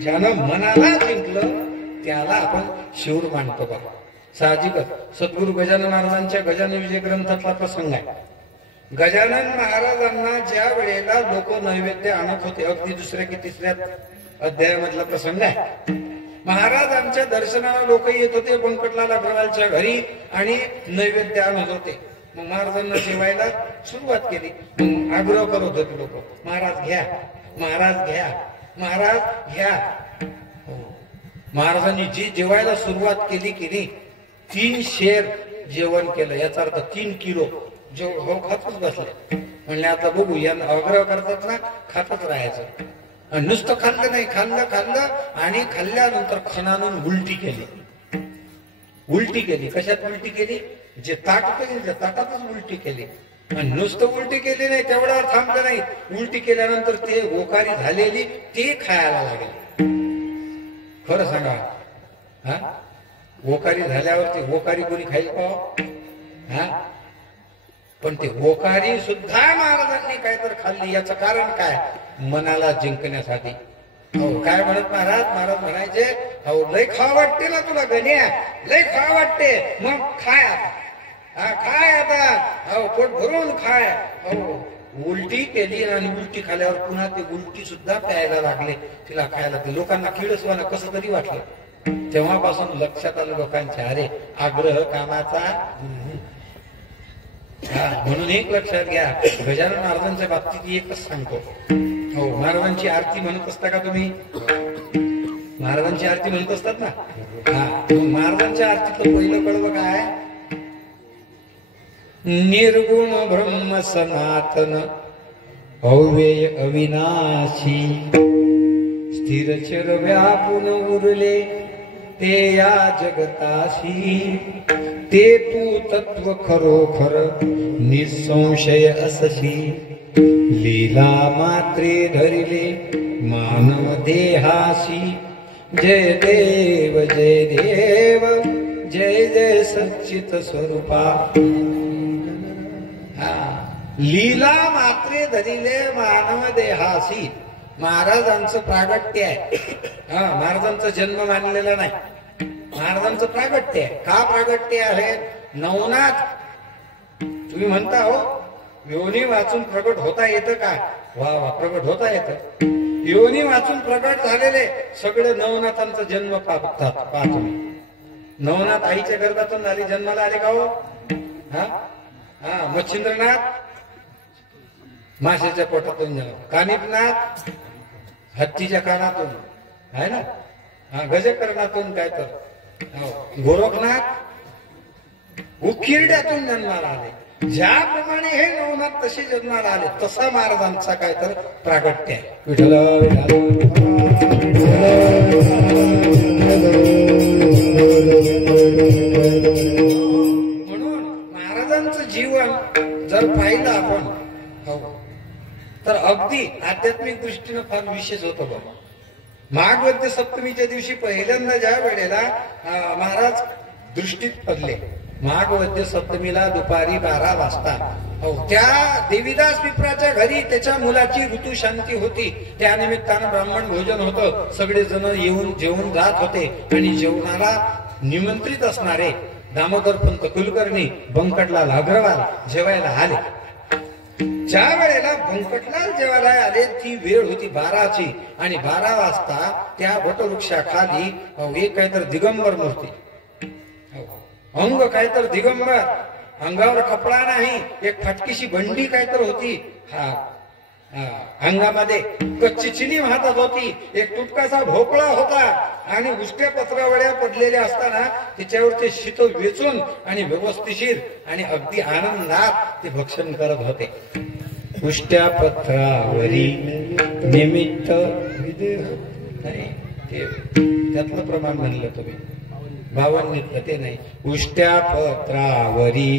ज्यानं मनाला जिंकलं त्याला आपण शूर मानतो. बाबा साहजिकच सद्गुरू गजानन महाराजांच्या गजानन विजय ग्रंथातला प्रसंग आहे. गजानन महाराजांना ज्या वेळेला लोक नैवेद्य आणत होते, अगदी दुसऱ्या की तिसऱ्या अध्यायामधला प्रसंग आहे. महाराजांच्या दर्शनाला लोक येत होते बंकटलाल अग्रवालच्या घरी आणि नैवेद्य आणत होते. मग महाराजांना जेवायला सुरुवात केली. मग आग्रह करत होते लोक, महाराज घ्या, महाराज घ्या, महाराज घ्या. महाराजांनी जी जेवायला सुरुवात केली की नाही, 3 शेर जेवण केलं. याचा अर्थ 3 किलो जेवण खातच बसले. म्हणले आता बघू, यांना आग्रह करतात ना, खातच राहायचं. नुसतं खाल्लं नाही, खाल्लं आणि खाल्ल्यानंतर खणानं उलटी केली. उलटी केली. कशात उलटी केली? जे ताट होतं त्या ताटातच उलटी केली. आणि नुसतं उलटी केली नाही, तेवढ्यावर थांबलं नाही. उलटी केल्यानंतर ते ओकारी झालेली ते खायला लागले. खरं सांगा, ओकारी झाल्यावर ते ओकारी कोणी खाईल का? पण ते ओकारी सुद्धा महाराजांनी काहीतरी खाल्ली. याचं कारण काय? मनाला जिंकण्यासाठी. काय म्हणत महाराज? महाराज म्हणायचे, लय खावा वाटते ना तुला गण्या, लय खावा वाटते, मग खाय. हा खाय आता, हो पोट भरून खाय. हो उलटी केली आणि उलटी खाल्यावर पुन्हा ते उलटी सुद्धा प्यायला लागले, तिला खायला. ते लोकांना किळसवाना कसं तरी वाटलं. तेव्हापासून लक्षात आलं लोकांच्या, अरे आग्रह कामाचा. म्हणून एक लक्षात घ्या, गजानन महाराजांच्या बाबतीत एकच सांगतो. हो महाराजांची आरती म्हणत असता का तुम्ही? महाराजांची आरती म्हणत असतात ना. महाराजांच्या आरतीतलं पहिलं कडवं काय? निर्गुण ब्रह्म सनातन अव्यय अविनाशी स्थिरचर व्यापून उरले ते या जगताशी. ते तू तत्व खरोखर निसंशय असशी. लीला मात्रे धरिले मानव देहाशी. जय देव जय देव जय जय सच्चित स्वरूपा. लीला मात्रे धरिले मानव देहासी. महाराजांचं प्रागट्य आहे. महाराजांचा जन्म मानलेला नाही, महाराजांचं प्रागट्य आहे. का प्रागट्य आहे? नवनाथ. तुम्ही म्हणता हो योनी वाचून प्रगट होता येतं का? वा वा, प्रगट होता येतं. योनी वाचून प्रगट झालेले सगळे नवनाथांचा जन्म पाहतात. पहा तुम्ही, नवनाथ आईच्या गर्भातून झाले, जन्माला आले का हो? मच्छिंद्रनाथ माशाच्या पोटातून जन्म, कानिपनाथ हत्तीच्या कानातून आहे ना, गजकर्णातून काय तर, गोरखनाथ उकिरड्यातून जन्माला आले. ज्याप्रमाणे हे नवनाथ तसे जन्माला आले, तसा महाराजांचा काय तर प्रागट्य आहे. विठ्ठल म्हणून महाराजांचं जीवन जर पाहिलं आपण तर अगदी आध्यात्मिक दृष्टीनं फार विशेष होतं बाबा. माघवद्य सप्तमीच्या दिवशी पहिल्यांदा ज्या वेळेला महाराज दृष्टीत पडले, माघवद्य सप्तमीला दुपारी 12 वाजता त्या देवीदास विप्राच्या घरी त्याच्या मुलाची ऋतुशांती होती. त्या निमित्तानं ब्राह्मण भोजन होतं. सगळे जण येऊन जेवून जात होते आणि जेवणाला निमंत्रित असणारे दामोदरपंत कुलकर्णी, बंकटलाल अग्रवाल जेवायला आले. ज्या वेळेला बंकटलाल जेवायला आले ती वेळ होती 12ची आणि 12 वाजता त्या वटवृक्षाखाली एक काहीतरी दिगंबर मूर्ती, अंग काहीतरी दिगंबर, अंगावर कपडा नाही, एक फटकीशी बंडी काहीतरी होती अंगामध्ये, कच्ची चिनी हातात होती, एक तुटकासा भोपळा होता आणि उष्ट्या पत्रावळ्या पडलेल्या असताना त्याच्यावर ते शीत वेचून आणि व्यवस्थिशीर आणि अगदी आनंदात ते भक्षण करत होते. उष्ट्या पत्रावरी निमित्त नाही, ते त्यातलं प्रमाण म्हणलं तुम्ही, 52 ते नाही. उष्ट्या पत्रावरी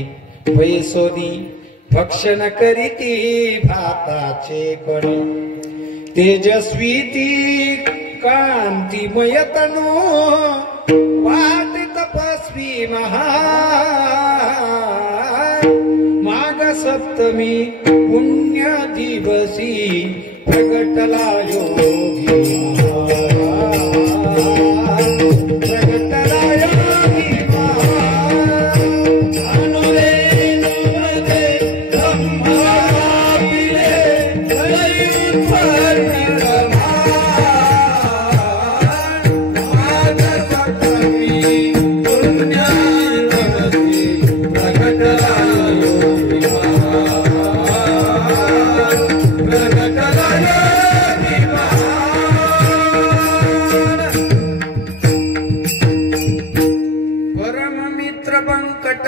वैसोनी भक्षण करीती भाताचे कण, तेजस्वी ती कांतिमय तनु वाट तपस्वी महा. माघ सप्तमी पुण्य दिवसी प्रगटला योगी, प्रगटला योगी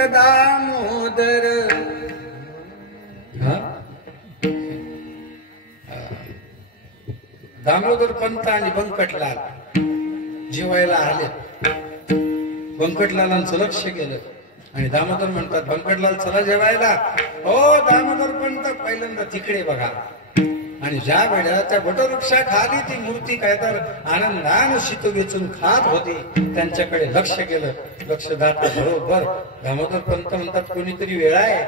दामोदर. दामोदर पंत आणि बंकटलाल जेवायला आले. बंकटलालांचं लक्ष केलं आणि दामोदर म्हणतात, बंकटलाल चला जेवायला. हो दामोदर पंत पहिल्यांदा तिकडे बघा. आणि ज्या वेळेला त्या वटवृक्षाखाली ती मूर्ती काय तर आनंदानं शीत वेचून खात होती, त्यांच्याकडे लक्ष केलं. लक्ष घात बरोबर दामोदर पंत म्हणतात कोणीतरी वेळा आहे.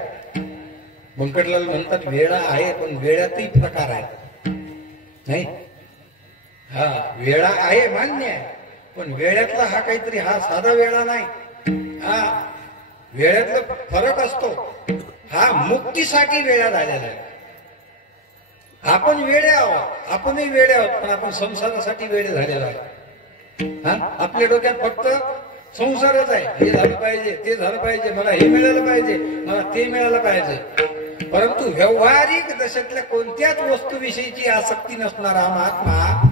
बंकटलाल म्हणतात वेळा आहे, पण वेळातही प्रकार आहे नाही. वेळा आहे मान्य आहे, पण वेळातला हा काहीतरी हा साधा वेळा नाही. वेळेतला फरक असतो हा मुक्तीसाठी वेळा झालेला आहे. आपण वेडे आहोत, आपणही वेडे आहोत, पण आपण संसारासाठी वेडे झालेलो आहे. हा, आपल्या डोक्यात फक्त संसारच आहे. हे झालं पाहिजे, ते झालं पाहिजे, मला हे मिळालं पाहिजे, मला ते मिळालं पाहिजे. परंतु व्यावहारिक दशेतल्या कोणत्याच वस्तूविषयीची आसक्ती नसणारा महात्मा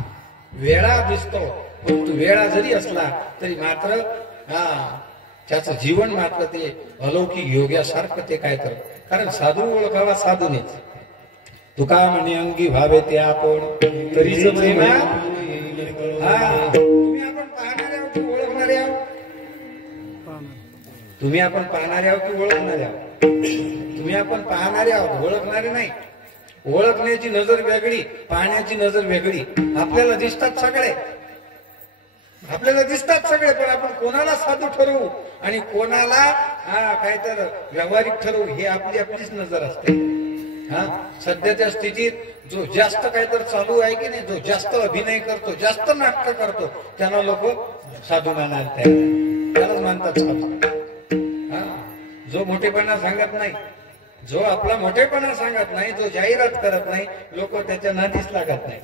वेळा दिसतो. परंतु वेळा जरी असला तरी मात्र त्याचं जीवन मात्र ते अलौकिक योग्यासारखं ते काय तर. कारण साधू ओळखावा साधूनेच. तुका म्हणे अंगी व्हावे ते आपण तरीच प्रेमा. तुम्ही आपण पाहणारे आहोत की ओळखणारे आहोत? तुम्ही आपण पाहणारे आहोत की ओळखणारे आहोत? तुम्ही आपण पाहणारे आहोत, ओळखणारे नाही. ओळखण्याची नजर वेगळी, पाहण्याची नजर वेगळी. आपल्याला दिसतात सगळे, आपल्याला दिसतात सगळे, पण आपण कोणाला साधू ठरवू आणि कोणाला काय तर व्यावहारिक ठरवू हे आपलीच नजर असते. सध्याच्या स्थितीत जो जास्त काय तर चालू आहे की नाही, जो जास्त अभिनय करतो, जास्त नाटक करतो, त्याला लोक साधू मानायला तयार, त्यालाच मानतात साधू. जो मोठेपणा सांगत नाही, जो आपला मोठेपणा सांगत नाही, जो जाहिरात करत नाही, लोक त्याच्या नादीस लागत नाही.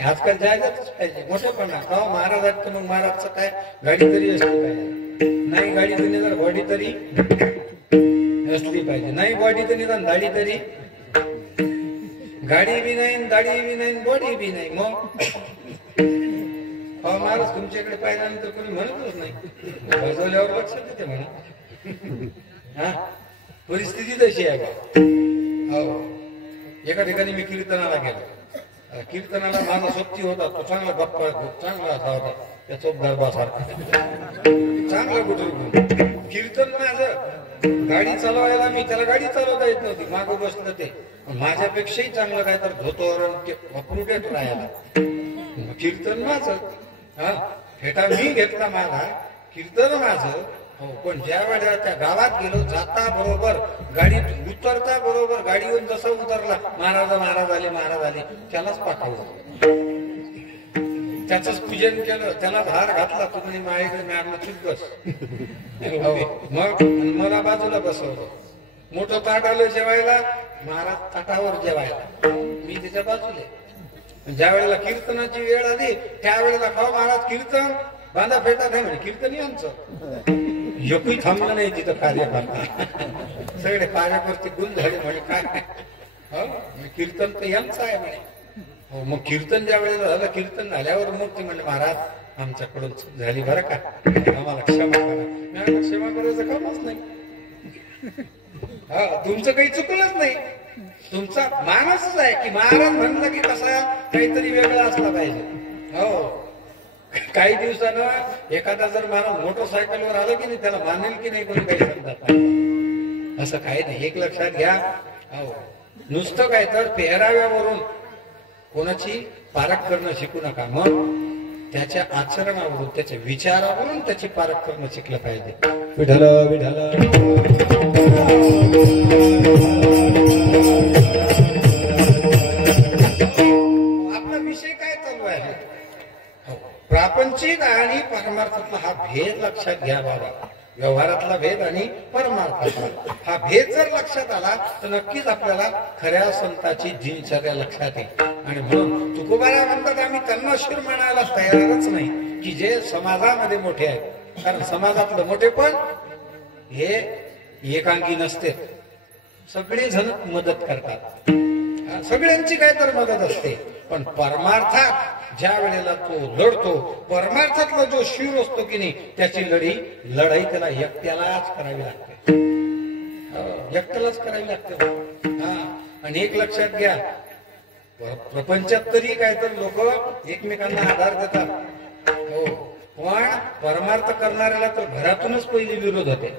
आजकाल जाहिरातच पाहिजे मोठेपणा. का महाराज आहेत तर मग महाराजचं काय गाडी तरी असली पाहिजे, नाही गाडी तरी निदान बॉडी तरी असली पाहिजे, नाही बॉडी तर निदान दाढी तरी. गाडी बी नाही, दाढी बी नाही, बॉडी बी नाही. मग महाराज तुमच्याकडे पाहिल्यानंतर कोणी म्हणतच नाही, बजवल्यावर लक्षात येते म्हणा. परिस्थिती तशी आहे. हो, एका ठिकाणी मी कीर्तनाला गेलो. कीर्तनाला माझा सोबती होता, तो चांगला गप्पा, चांगला असा होता, त्या चोप गरबासारखा चांगला बुजुर्ग. कीर्तन माझं गाडी चालवायला, मी त्याला गाडी चालवता येत नव्हती, मागं बसलं ते. माझ्यापेक्षाही चांगलं काय तर धोतोवर अप्रुटेट राहायला. कीर्तन माझं, फेटा मी घेतला माझा, कीर्तन माझं. हो, पण ज्या वेळेला त्या गावात गेलो, जाता बरोबर गाडीत उतरता बरोबर गाडीवरून जसा उतरला, महाराज आले, महाराज आले, त्यालाच पाठवलं, त्याच पूजन केलं, त्याला धार घातला. तुम्ही माझ्याकडे मॅडला चुप बस. मग मला बाजूला बसवलं. मोठं ताट आलं जेवायला, महाराज ताटावर जेवायला, मी त्याच्या बाजूला. ज्या वेळेला कीर्तनाची वेळ आली त्यावेळेला खाऊ महाराज कीर्तन बांधा फेटा नाही म्हणे, कीर्तन यांचं एकही थांबलं नाही तिथं कार्यकर्ता. सगळे कार्यकर्ते गुल झाले म्हणे काय, कीर्तन तर यांचं आहे म्हणे. हो, मग कीर्तन ज्या वेळेला झालं, कीर्तन झाल्यावर मग ते म्हणले महाराज आमच्याकडून चूक झाली बरं का, आम्हाला क्षमा करा. क्षमा करायचं कामच नाही. तुमचं काही चुकलंच नाही, तुमचा मानसच आहे की महाराज म्हणलं की कसा काहीतरी वेगळा असला पाहिजे. हो, काही दिवसानं एखादा जर महाराज मोटरसायकलवर आलं की नाही, त्याला मानेल की नाही कोणी काही समजत नाही. असं काही नाही, एक लक्षात घ्या. हो, नुसतं काय तर पेहराव्यावरून कोणाची पारख करणं शिकू नका. मग त्याच्या आचरणावरून, त्याच्या विचारावरून त्याची पारख करणं शिकलं पाहिजे. विठ्ठल विठ्ठल. आपला विषय काय चालू आहे? प्रापंचिक आणि परमार्थातला हा भेद लक्षात घ्या बाबा. व्यवहारातला भेद आणि परमार्थातला हा भेद जर लक्षात आला तर नक्कीच आपल्याला खऱ्या संताची दिनचर्या लक्षात येईल. आणि म्हणून तुकोबाराय म्हणतात आम्ही त्यांना शिर म्हणायला तयारच नाही की जे समाजामध्ये मोठे आहेत. कारण समाजातलं मोठेपण हे एकांगी नसते, सगळेजण मदत करतात, सगळ्यांची काय तर मदत असते. पण परमार्थात ज्या वेळेला तो लढतो, परमार्थातला जो शिर असतो की नाही, त्याची लढाई त्याला एकट्यालाच करावी लागते, एकट्यालाच करावी लागते. आणि एक लक्षात घ्या, प्रपंचात तरी काय तर लोक एकमेकांना आधार देतात. हो, पण परमार्थ करणाऱ्याला तर घरातूनच पहिली विरोध होते.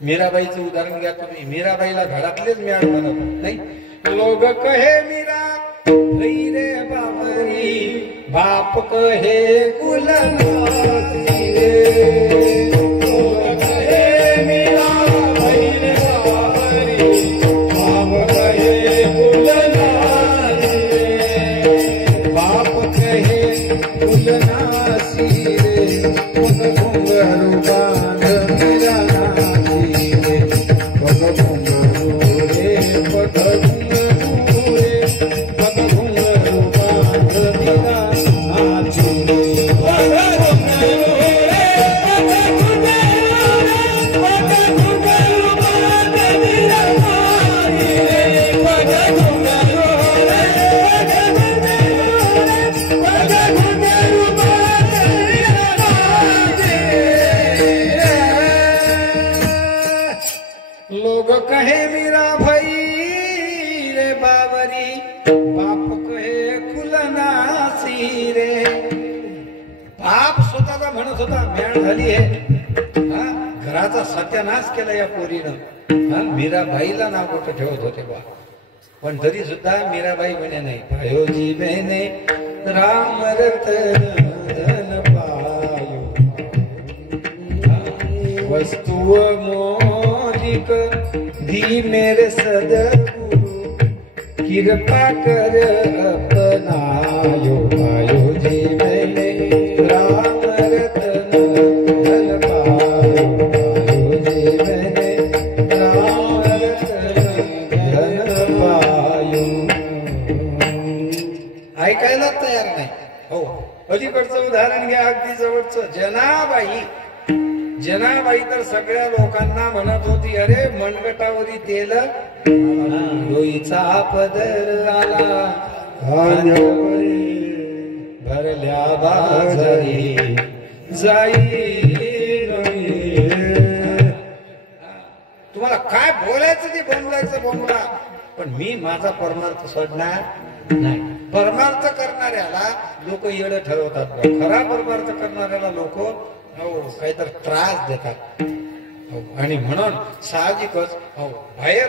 मीराबाईचं उदाहरण घ्या तुम्ही. मीराबाईला घरातलेच मिळाल म्हणत नाही. लोग कहे मीरा रे बाबरी, बाप कहे कुलनासी रे. लोग कहे मीरा रे बाबरी, बाप कहे कुलनासी रे. बाप कहे कुलनासी रे, घुंघरू झाली रे. बाप स्वतःला म्हणत होता म्याण झाली आहे. घराचा सत्यानाश केला या पोरीनं. मीराबाईला नाव कुठं ठेवत होते बा. पण तरी सुद्धा मीराबाई म्हणे नाही. पायोजी बहिणे राम रतन पायो वस्तु मोजिक धी मेरे सदगुरु कृपा कर अपनायो. पायोजी बहिणे राम रतन पायो. पायोजी बहिणे राम रतन पायो. ऐकायला तयार नाही. हो, अलीकडचं उदाहरण घ्या, अगदी जवळचं. जनाबाई. जनाबाई तर सगळ्या लोकांना म्हणत होती, अरे मनगटावरी तेल लोईचा पदर आला भरल्या बाजारी जाई. तुम्हाला काय बोलायचं ते बोंबला. पण मी माझा परमार्थ सोडणार नाही. परमार्थ करणाऱ्याला लोक येडं ठरवतात. खरा परमार्थ करणाऱ्याला लोक काहीतरी त्रास देतात. आणि म्हणून साहजिकच बाहेर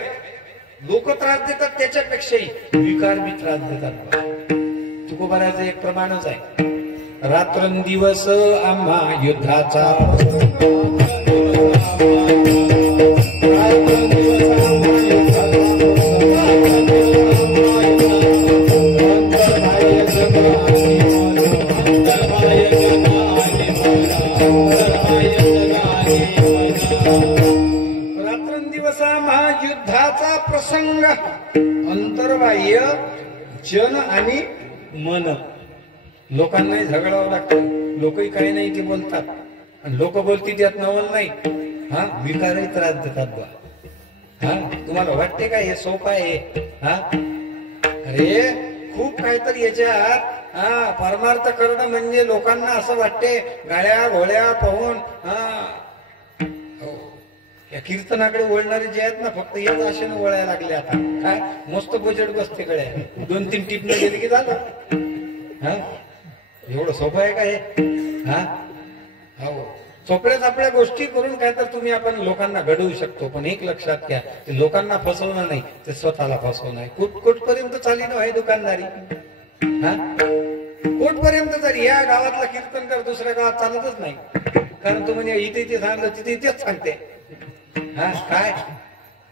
लोक त्रास देतात, त्याच्यापेक्षाही विकार बी त्रास देतात. तुकोबाराचं एक प्रमाणच आहे. रात्रंदिवस आम्हा युद्धाचा युद्धाचा प्रसंग. अंतर्बाह्य जन आणि मन. लोकांनाही झगडावं लागतं. लोकही काही नाही ते बोलतात. आणि लोक बोलतील त्यात नवल नाही. विकारही त्रास देतात बा. तुम्हाला वाटते का हे सोपं आहे? अरे खूप काहीतरी याच्यात परमार्थ करणं म्हणजे लोकांना असं वाटते गाड्या घोड्या पाहून या कीर्तनाकडे वळणारे जे आहेत ना, फक्त याच आशेनं वळायला लागले. आता काय मस्त बजेट बसते गड्या. 2-3 टिपणे गेले की झालं. एवढं सोपं आहे का हे? सोप्या सापड्या गोष्टी करून काय तर तुम्ही आपण लोकांना घडवू शकतो. पण एक लक्षात घ्या, ते लोकांना फसवणं नाही, ते स्वतःला फसवणं आहे. कुठपर्यंत चालली ना आहे दुकानदारी? कुठपर्यंत जर या गावातला कीर्तनकार दुसऱ्या गावात चालतच नाही. कारण तो म्हणजे इथे सांगितलं तिथे इथेच सांगते. काय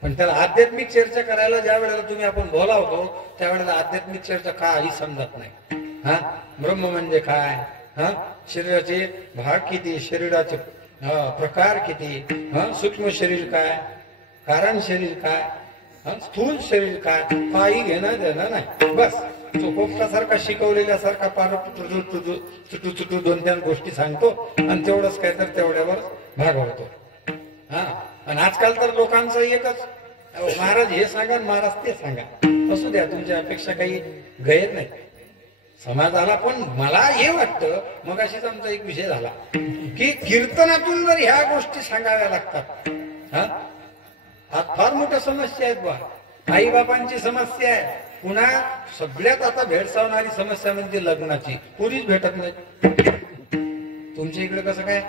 पण त्याला आध्यात्मिक चर्चा करायला ज्या वेळेला तुम्ही आपण बोलावतो त्यावेळेला आध्यात्मिक चर्चा काही समजत नाही. ब्रह्म म्हणजे काय? शरीराचे भाग किती, शरीराचे प्रकार किती, सूक्ष्म शरीर काय, कारण शरीर काय, स्थूल शरीर काय, काही घेणं देणं नाही. बस तो पोपटासारखा शिकवलेल्यासारखा पार चुटू 2-3 गोष्टी सांगतो आणि तेवढंच काय तर तेवढ्यावर भागवतो. आणि आजकाल तर लोकांचं एकच, महाराज हे सांगा महाराज ते सांगा. असू द्या, तुमच्या अपेक्षा काही गैर नाही समाजाला. पण मला हे वाटतं, मग अशीच आमचा एक विषय झाला की कीर्तनातून जर ह्या गोष्टी सांगाव्या लागतात. आज फार मोठ्या समस्या आहेत बा. आई बापांची समस्या आहे. पुन्हा सगळ्यात आता भेडसावणारी समस्या म्हणजे लग्नाची. पुरीच भेटत नाही. तुमच्या इकडे कसं काय?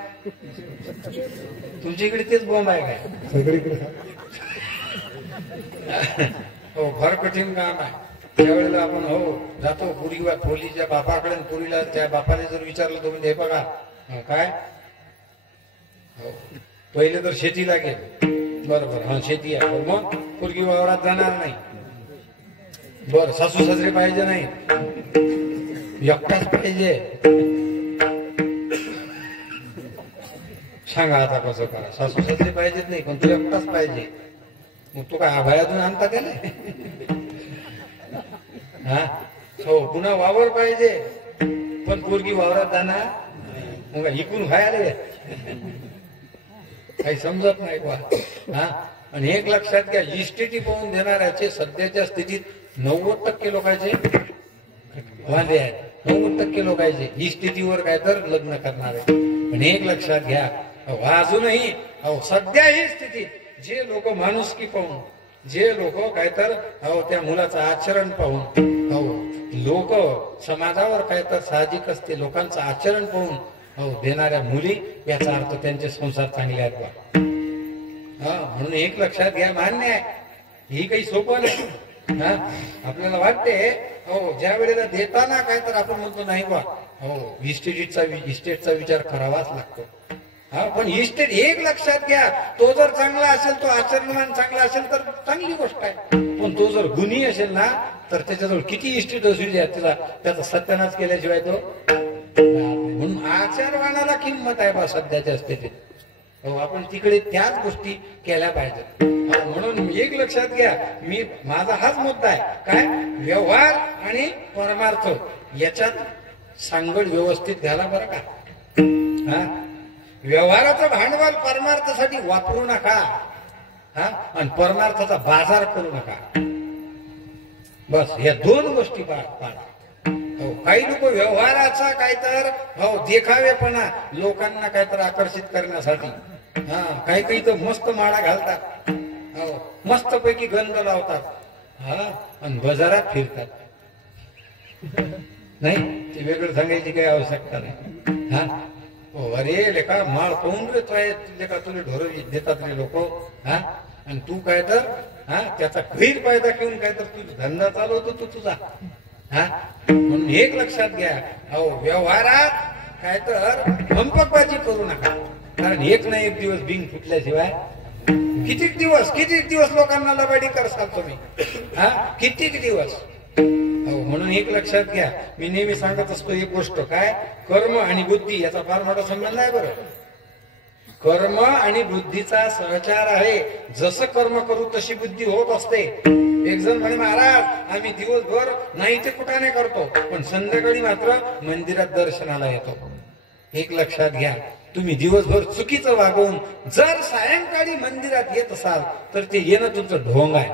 तुमच्या इकडे तेच बॉम्ब आहे काय? सगळीकडे हो, फार कठीण काम आहे. त्यावेळेला आपण जातो पोरीच्या बापाकडे. पोरीला त्या बापाने जर विचारलं तर म्हणजे हे बघा काय पहिले तर शेती लागेल. बरोबर, शेती आहे. मग पोरगी वावरात जाणार नाही. बर, सासू सासरे पाहिजे नाही, एकटाच पाहिजे. सांगा आता कसं करा? सासू सासरे पाहिजेत नाही, पण तू एकटाच पाहिजे. मग तू काय आभाळातून आणता त्याला? पुन्हा वावर पाहिजे, पण पोरगी वावरात जाणार मग इकून व्हायला काही समजत नाही बा. आणि एक लक्षात घ्या, इस्टेटी पाहून देणाऱ्याचे सध्याच्या स्थितीत 90% लोकांचे वांदे आहेत. 90% लोकांचे इस्टेटीवर काय तर लग्न करणार आहे. आणि एक लक्षात घ्या, अजूनही सध्या ही स्थितीत जे लोक माणुसकी पाहून, जे लोक काय तर त्या मुलाचं आचरण पाहून लोक समाजावर काय तर साहजिक असते, लोकांचं आचरण पाहून देणाऱ्या मुली, याचा अर्थ त्यांचे संसार चांगले आहेत बा. म्हणून एक लक्षात घ्या, मान्य आहे ही काही सोपं नाही. आपल्याला वाटते ज्या वेळेला देताना काय तर आपण म्हणतो नाही बा इस्टेटचा विचार करावाच लागतो. पण इस्टेट एक लक्षात घ्या, तो जर चांगला असेल, तो आचरणमान चांगला असेल तर चांगली गोष्ट आहे. पण तो जर गुणी असेल ना, तर त्याच्याजवळ किती इस्टेट असू द्या, त्याचा सत्यानाश केल्याशिवाय तो. म्हणून आचरणाला किंमत आहे बा सध्याच्या स्थितीत. आपण तिकडे त्याच गोष्टी केल्या पाहिजेत. म्हणून एक लक्षात घ्या, माझा हाच मुद्दा आहे, काय व्यवहार आणि परमार्थ याच्यात सांगड व्यवस्थित घाला बरं का. व्यवहाराचं भांडवल परमार्थासाठी वापरू नका, आणि परमार्थाचा बाजार करू नका. बस या दोन गोष्टी पाळा. काही लोक व्यवहाराचा काय तर देखावेपणा, लोकांना काय तर आकर्षित करण्यासाठी काही काही तर मस्त माळा घालतात, मस्त पैकी गंध लावतात, आणि बाजारात फिरतात. नाही ते वेगळं सांगायची काही आवश्यकता नाही. अरे लेका माळ पाहून रे लेका तुला ढोर देतात रे लोक, आणि तू काय तर त्याचा गैरफायदा घेऊन काय तर तुझा धंदा चालवतो तू तुझा. म्हणून एक लक्षात घ्या, व्यवहारात काय तर भंपकबाजी करू नका. कारण एक ना एक दिवस बिंग फुटल्याशिवाय कितीक दिवस लोकांना लबाडी करसाल तुम्ही, कितीक दिवस. म्हणून एक लक्षात घ्या, मी नेहमी सांगत असतो एक गोष्ट, काय कर्म आणि बुद्धी याचा फार मोठा संबंध आहे बरं. कर्म आणि बुद्धीचा सहचार आहे. जसं कर्म करू तशी बुद्धी होत असते. एक जण म्हणे, महाराज आम्ही दिवसभर नाही ते कुठाने करतो, पण संध्याकाळी मात्र मंदिरात दर्शनाला येतो. एक लक्षात घ्या, तुम्ही दिवसभर चुकीचं वागवून जर सायंकाळी मंदिरात येत असाल तर ते येणं तुमचं ढोंग आहे,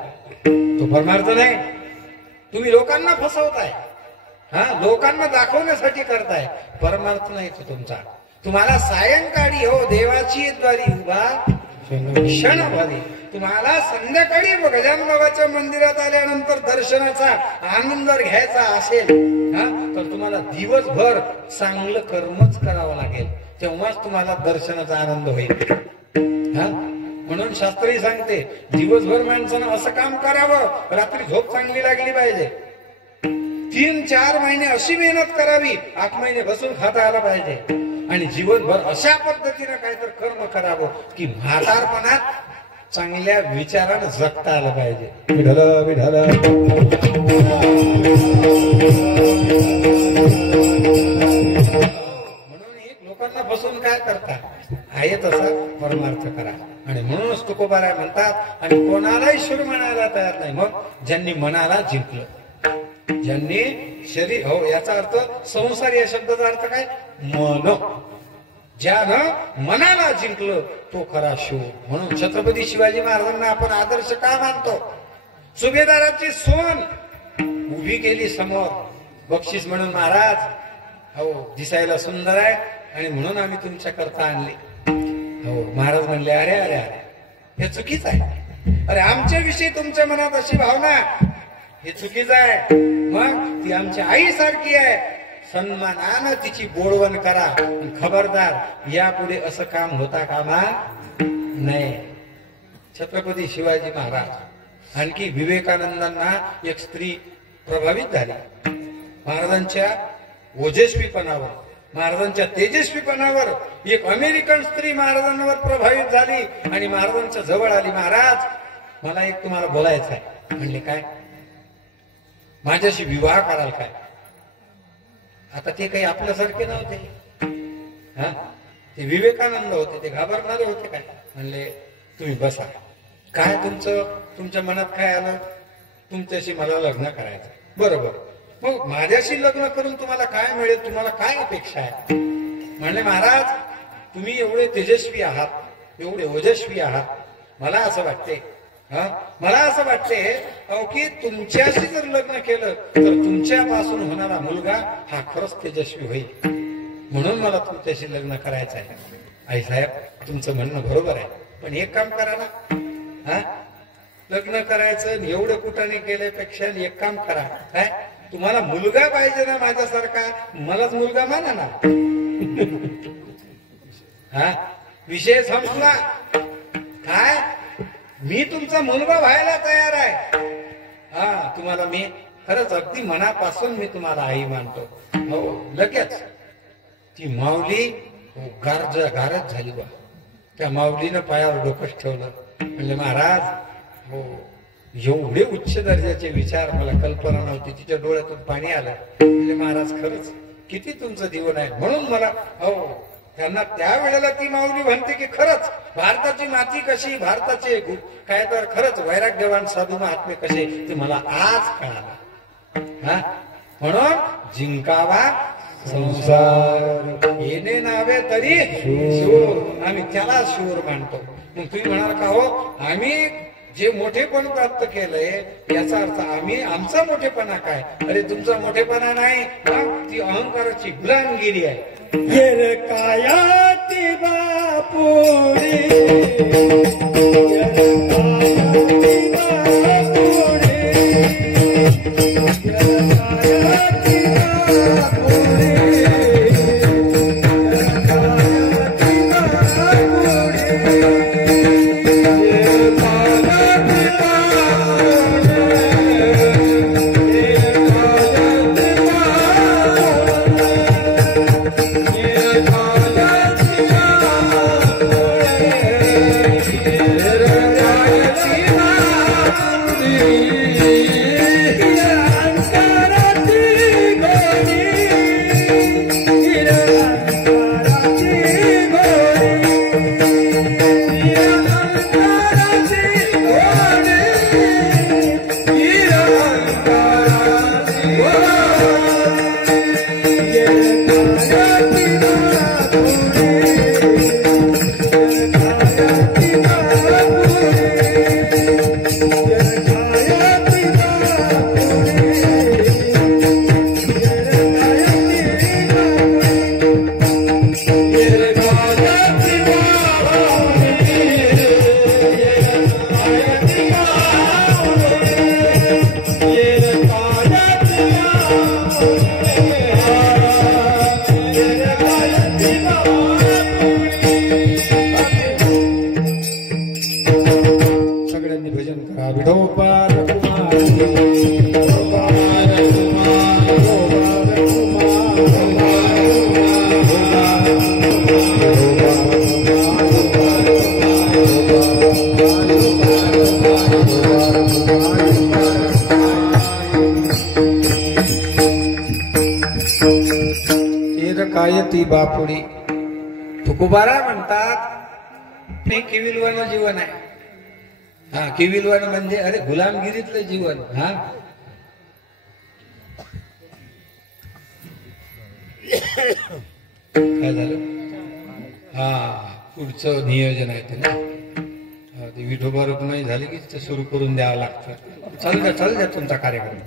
तो परमार्थ नाही. तुम्ही लोकांना फसवताय, लोकांना दाखवण्यासाठी करताय, परमार्थ नाही तो तुमचा. तुम्हाला सायंकाळी देवाची द्वारी उभा क्षण भरी, तुम्हाला संध्याकाळी गजानन बाबाच्या मंदिरात आल्यानंतर दर्शनाचा आनंद घ्यायचा असेल तर तुम्हाला दिवसभर चांगलं कर्मच करावं लागेल, तेव्हाच तुम्हाला दर्शनाचा आनंद होईल. म्हणून शास्त्रही सांगते, दिवसभर माणसानं असं काम करावं, रात्री झोप चांगली लागली पाहिजे, 3-4 महिने अशी मेहनत करावी, 8 महिने बसून खाता आला पाहिजे, आणि जीवनभर अशा पद्धतीनं काहीतरी कर्म करावं की म्हातारपणात चांगल्या विचारानं जगता आलं पाहिजे. विठ्ठल विठ्ठल. म्हणून एक लोकांना बसून काय करता, आहे तसा परमार्थ करा. आणि म्हणूनच तुकोबाराय म्हणतात, आणि कोणालाही शिर म्हणायला तयार नाही. मग ज्यांनी मनाला जिंकलं, ज्यांनी शरीर याचा अर्थ संसार या शब्दाचा अर्थ काय, मन, ज्यानं मनाला जिंकलं तो खरा शिव. म्हणून छत्रपती शिवाजी महाराजांना आपण आदर्श का मानतो. सुभेदाराची सोन उभी केली समोर, बक्षीस म्हणून महाराज दिसायला सुंदर आहे आणि म्हणून आम्ही तुमच्या करता आणले. महाराज म्हणले, अरे अरे अरे हे चुकीच आहे. अरे आमच्याविषयी तुमच्या मनात अशी भावना, हे चुकीचं आहे. मग ती आमची आई सारखी आहे, सन्मानानं तिची बोळवण करा. खबरदार, यापुढे असं काम होता कामा नाही. छत्रपती शिवाजी महाराज आणखी विवेकानंदांना एक स्त्री प्रभावित झाली. महाराजांच्या ओजस्वीपणावर, महाराजांच्या तेजस्वीपणावर एक अमेरिकन स्त्री महाराजांवर प्रभावित झाली आणि महाराजांच्या जवळ आली. महाराज मला एक तुम्हाला बोलायचं आहे. म्हणले, काय? माझ्याशी विवाह कराल काय? आता ते काही आपल्यासारखे नव्हते, ते विवेकानंद होते, ते घाबरणारे होते. काय म्हणले, तुम्ही बसा. काय तुमच्या मनात काय आलं? तुमच्याशी मला लग्न करायचं. बरोबर, मग माझ्याशी लग्न करून तुम्हाला काय मिळेल? तुम्हाला काय अपेक्षा आहे? म्हणले, महाराज तुम्ही एवढे तेजस्वी आहात, एवढे ओजस्वी आहात, मला असं वाटते की तुमच्याशी जर लग्न केलं तर तुमच्यापासून होणारा मुलगा हा खरंच तेजस्वी होईल, म्हणून मला तुमच्याशी लग्न करायचं आहे. आई साहेब, तुमचं म्हणणं बरोबर आहे, पण एक काम करा ना, लग्न करायचं एवढं कुठाने केल्यापेक्षा एक काम करा, काय तुम्हाला मुलगा पाहिजे ना माझ्यासारखा, मलाच मुलगा माना ना. हा विषय संपला. काय मी तुमचा मुलगा व्हायला तयार आहे. हा तुम्हाला मी खरंच अगदी मनापासून मी तुम्हाला आई मानतो. हो लगेच ती माऊली गारच झाली बा. त्या माऊलीनं पायावर डोकंच ठेवलं. म्हणजे महाराज हो एवढे उच्च दर्जाचे विचार मला कल्पना नव्हती. तिच्या डोळ्यातून पाणी आलं. म्हणजे महाराज खरंच किती तुमचं जीवन आहे. म्हणून मला हो त्यांना त्यावेळेला ती माऊली म्हणते की खरंच भारताची माती कशी, भारताचे काय तर खरंच वैराग्यवान साधू महात्मे कसे ते मला आज कळालं. हा म्हणून जिंकावा संसार येणे नावे तरी शूर. आम्ही त्याला शूर मानतो. मग तुम्ही म्हणाल का हो आम्ही जे मोठेपण प्राप्त केलंय याचा अर्थ आम्ही आमचा मोठेपणा काय. अरे तुमचा मोठेपणा नाही ती अहंकाराची गुलामगिरी आहे. येर कायाती बापुरी कायती बापुडी. तुकोबारा म्हणतात हे केविलवान जीवन आहे. हा केविलवान म्हणजे अरे गुलामगिरीतलं जीवन. हा काय झालं. हा पुढचं नियोजन आहे ते ना. ते विठोबा रुक्माई झाले की ते सुरू करून द्यावं लागतं. चाल द्या तुमचा कार्यक्रम.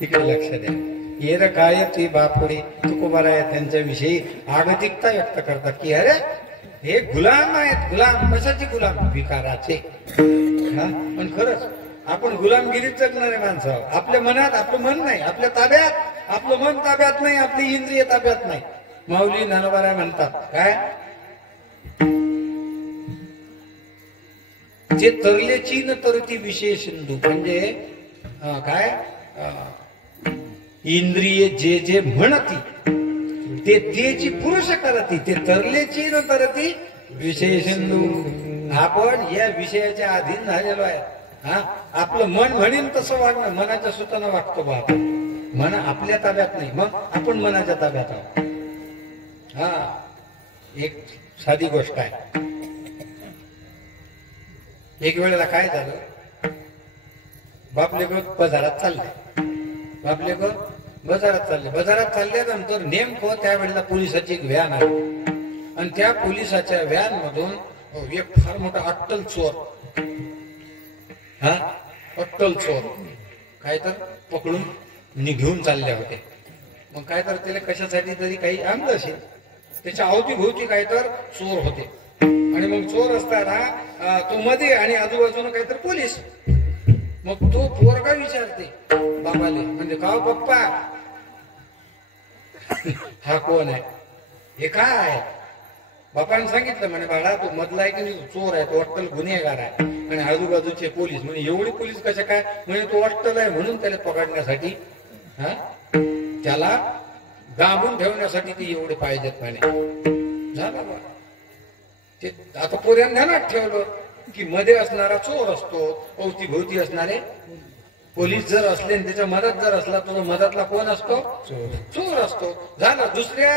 इकडे लक्ष द्या. येर काय ती बापुडी. तुकोबाराय त्यांच्याविषयी आगतिकता व्यक्त करतात की अरे हे गुलाम आहेत. गुलाम कशाचे गुलाम. विकाराचे. पण खरंच आपण गुलामगिरीत जगणारे माणसं आहोत. आपल्या मनात आपलं मन नाही. आपल्या ताब्यात आपलं मन ताब्यात नाही. आपली इंद्रिय ताब्यात नाही. माऊली ज्ञानोबा म्हणतात काय जे तरलेची न तरती विशेष सिंधू. म्हणजे काय इंद्रिये जे जे म्हणती ते तेची पुरुष करती. ते तरलेची न तरती विशेष सिंधू. आपण या विषयाच्या अधीन झालेलो आहे. हा आपलं मन म्हणेन तसं वागणं. मनाच्या सुतानं वागतो बा आपण. मन आपल्या ताब्यात नाही. मग आपण मनाच्या ताब्यात आहोत. हा एक साधी गोष्ट आहे. एक वेळेला काय झालं. बापलेकर बाजारात चालले. बापलेकर बाजारात चालल्यानंतर नेमकं त्यावेळेला पोलिसाची एक व्हॅन आली. आणि त्या पोलिसाच्या व्हॅन मधून एक फार मोठा अट्टल चोर. हा अट्टल चोर काय तर पकडून निघून चालले होते. मग काय तर त्याला कशासाठी तरी काही आणलं असेल. त्याच्या अवतीभोवती काय तर चोर होते. आणि मग चोर असताना तो मध्ये आणि आजूबाजूला काहीतरी पोलीस. मग तो पोरगा विचारते बाबाले, म्हणजे का पप्पा हा कोण आहे, हे काय आहे? बापाने सांगितलं म्हणे बाळा तो मधला आहे की नाही, चोर आहे, तो अट्टल गुन्हेगार आहे. आणि आजूबाजूचे पोलीस म्हणजे एवढे पोलीस कसे काय, म्हणजे तो अट्टल आहे म्हणून त्याला पकडण्यासाठी त्याला दाबून ठेवण्यासाठी ते एवढे पाहिजेत म्हणे. झालं बा ते. आता पोऱ्यानं ध्यानात ठेवलं की मध्ये असणारा चोर असतो, अवतीभोवती असणारे पोलीस जर असले आणि त्याच्या मदत जर असला तर मदतला कोण असतो, चोर असतो. झालं. दुसऱ्या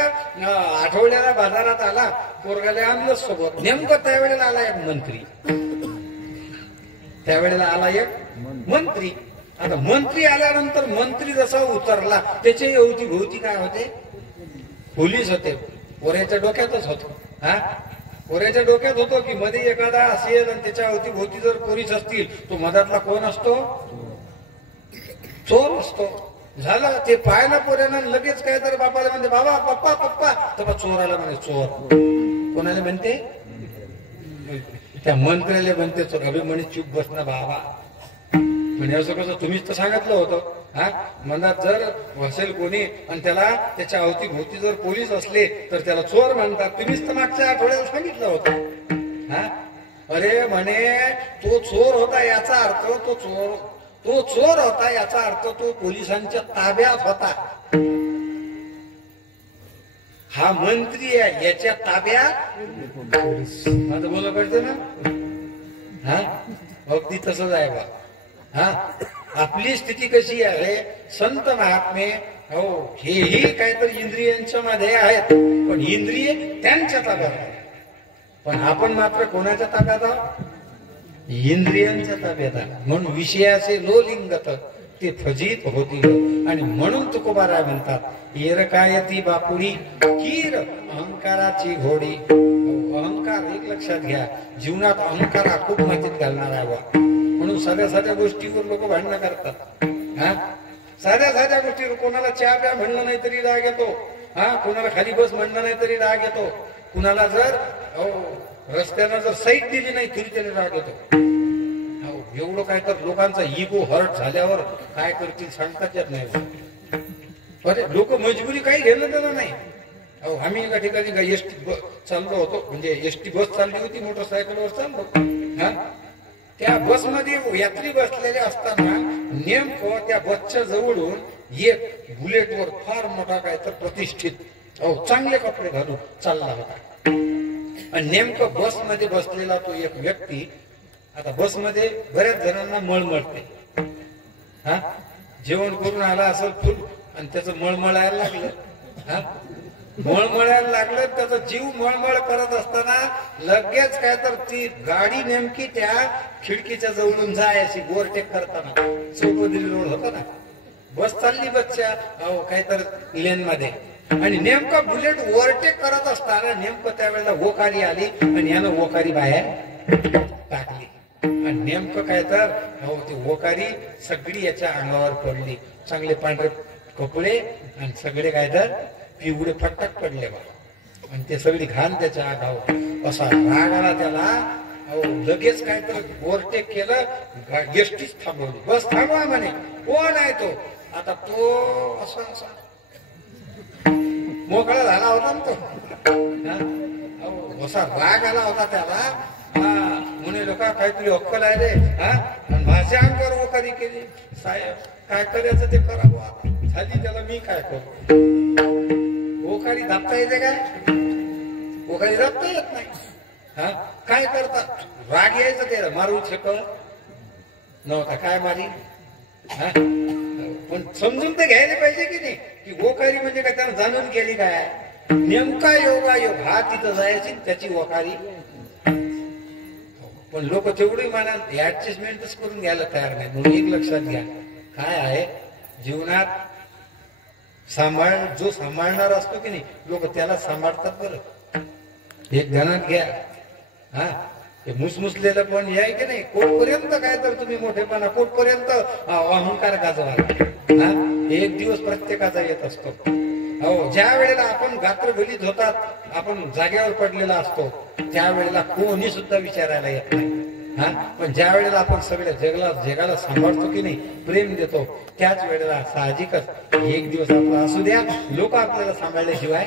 आठवड्याला बाजारात आला, पोरगाले आणलं सोबत. नेमकं त्यावेळेला आला एक मंत्री. त्यावेळेला आला एक मंत्री. आता मंत्री आल्यानंतर मंत्री जसा उतरला त्याचे अवतीभोवती काय होते, पोलीस होते. पोऱ्याच्या डोक्यातच होतो. पोऱ्याच्या डोक्यात होतो की मध्ये एखादा असेल आणि त्याच्या अवतीभोवती जर पोलीस असतील तो मधातला कोण असतो, चोर असतो. झालं. ते पाहायला पोऱ्यानं लगेच काय तर बापाला म्हणते बाबा पप्पा पप्पा, तर चोराला म्हणे चोर. कोणाला म्हणते, त्या मंत्र्याला म्हणते चोर. अभि म्हणे चूप बस ना बाबा. म्हणजे असं कसं, तुम्हीच तर सांगितलं होतं. मनात जर असेल कोणी आणि त्याला त्याच्या अवतीभोवती जर पोलीस असले तर त्याला चोर म्हणतात. तुम्हीच तर मागच्या आठवड्याला सांगितलं होतं. अरे म्हणे तो चोर होता याचा अर्थ तो चोर होता याचा अर्थ तो पोलिसांच्या ताब्यात होता. हा मंत्री आहे, याच्या ताब्यात आता बोला पाहिजे ना. अगदी तसंच आहे बा. आपली स्थिती कशी आहे, संत महात्मे हो हेही काहीतरी इंद्रियांच्या मध्ये आहेत, पण इंद्रिय त्यांच्या ताब्यात आहे. पण आपण मात्र कोणाच्या ताब्यात आहोत, इंद्रियांच्या ताब्यात आहे. म्हणून विषयाचे लोलिंगत ते फजित होतील. आणि म्हणून तुकोबाराय म्हणतात येरकायती बापुडी कीर अहंकाराची घोडी. अहंकार एक लक्षात घ्या, जीवनात अहंकार हा खूप माहितीत घालणार आहे बा. म्हणून साध्या साध्या गोष्टीवर लोक भांडणं करतात. साध्या साध्या गोष्टीवर कोणाला चहा प्या म्हणलं नाही तरी राग येतो. कोणाला खाली बस म्हणलं नाही तरी राग येतो. कुणाला जर रस्त्यानं जर साईड दिली नाही तरी त्याने राग येतो. एवढं काय तर लोकांचा इगो हर्ट झाल्यावर काय करतील सांगताच येत नाही. अरे लोक मजबुरी काही घेणं त्याला नाही. आम्ही एका ठिकाणी एसटी चाललो होतो, म्हणजे एसटी बस चालली होती, मोटरसायकलवर चाललो. त्या बसमध्ये यात्री बसलेले असताना नेमकं त्या बसच्या जवळून एक बुलेटवर फार मोठा काय तर प्रतिष्ठित चांगले कपडे घालून चालला होता. आणि नेमकं बसमध्ये बसलेला तो एक व्यक्ती. आता बसमध्ये बऱ्याच जणांना मळमळते. जेवण करून आला असेल फुल आणि त्याचं मळमळायला लागलं. मळमळायला लागलं, त्याचा जीव मळमळ करत असताना लगेच काय तर ती गाडी नेमकी त्या खिडकीच्या जवळून जायची ओव्हरटेक करताना. चौपदरी रोड होता ना, बस चालली बसच्या काय तर लेन मध्ये, आणि नेमका बुलेट ओव्हरटेक करत असताना नेमकं त्यावेळेला वोकारी आली आणि यानं वोकारी बाहेर टाकली. आणि नेमकं काय तर ती वोकारी सगळी याच्या अंगावर पडली. चांगले पांढरे कपडे आणि सगळे काय तर पिवळे फटक पडले बा. आणि ते सगळी घाण त्याच्या अंगावर. असा राग आला त्याला. लगेच काय तर ओव्हरटेक केलं, एसटीच थांबवली. बस थांबवा म्हणे. कोण आहे तो? आता तो असा असा मोकळा झाला होता ना तो. असा राग आला होता त्याला. म्हणे लोका काहीतरी अक्कल आहे रे. माझ्या अंगावर वकारी केली. साहेब काय करायचं ते करावं. झाली त्याला मी काय करू. वकारी दाबता येते काय? वकारी दाबता येत नाही. काय करतात, राग यायचं ते मारू शकत नव्हता. काय मारी. पण समजून तर घ्यायला पाहिजे की नाही, की वकारी म्हणजे काय त्यानं जाणून केली काय. नेमका योगायोग हा तिथं जायची त्याची वकारी. पण लोक तेवढी मानाल ऍडजस्टमेंटच करून घ्यायला तयार नाही. म्हणून एक लक्षात घ्या, काय आहे जीवनात जो सांभाळणार असतो की नाही, लोक त्याला सांभाळतात. बरं एक ध्यानात घ्या. ते मुसमुसलेलं पण याय की नाही, कोटपर्यंत काय तर तुम्ही मोठेपणा, कोटपर्यंत अहंकार गाजवा. एक दिवस प्रत्येकाचा येत असतो. ज्या वेळेला आपण गात्र गलित होतात, आपण जागेवर पडलेला असतो, त्यावेळेला कोणी सुद्धा विचारायला येत नाही. हा पण ज्या वेळेला आपण सगळ्या जगाला सांभाळतो की नाही, प्रेम देतो, त्याच वेळेला साहजिकच एक दिवस आपला असू द्या, लोक आपल्याला सांभाळल्याशिवाय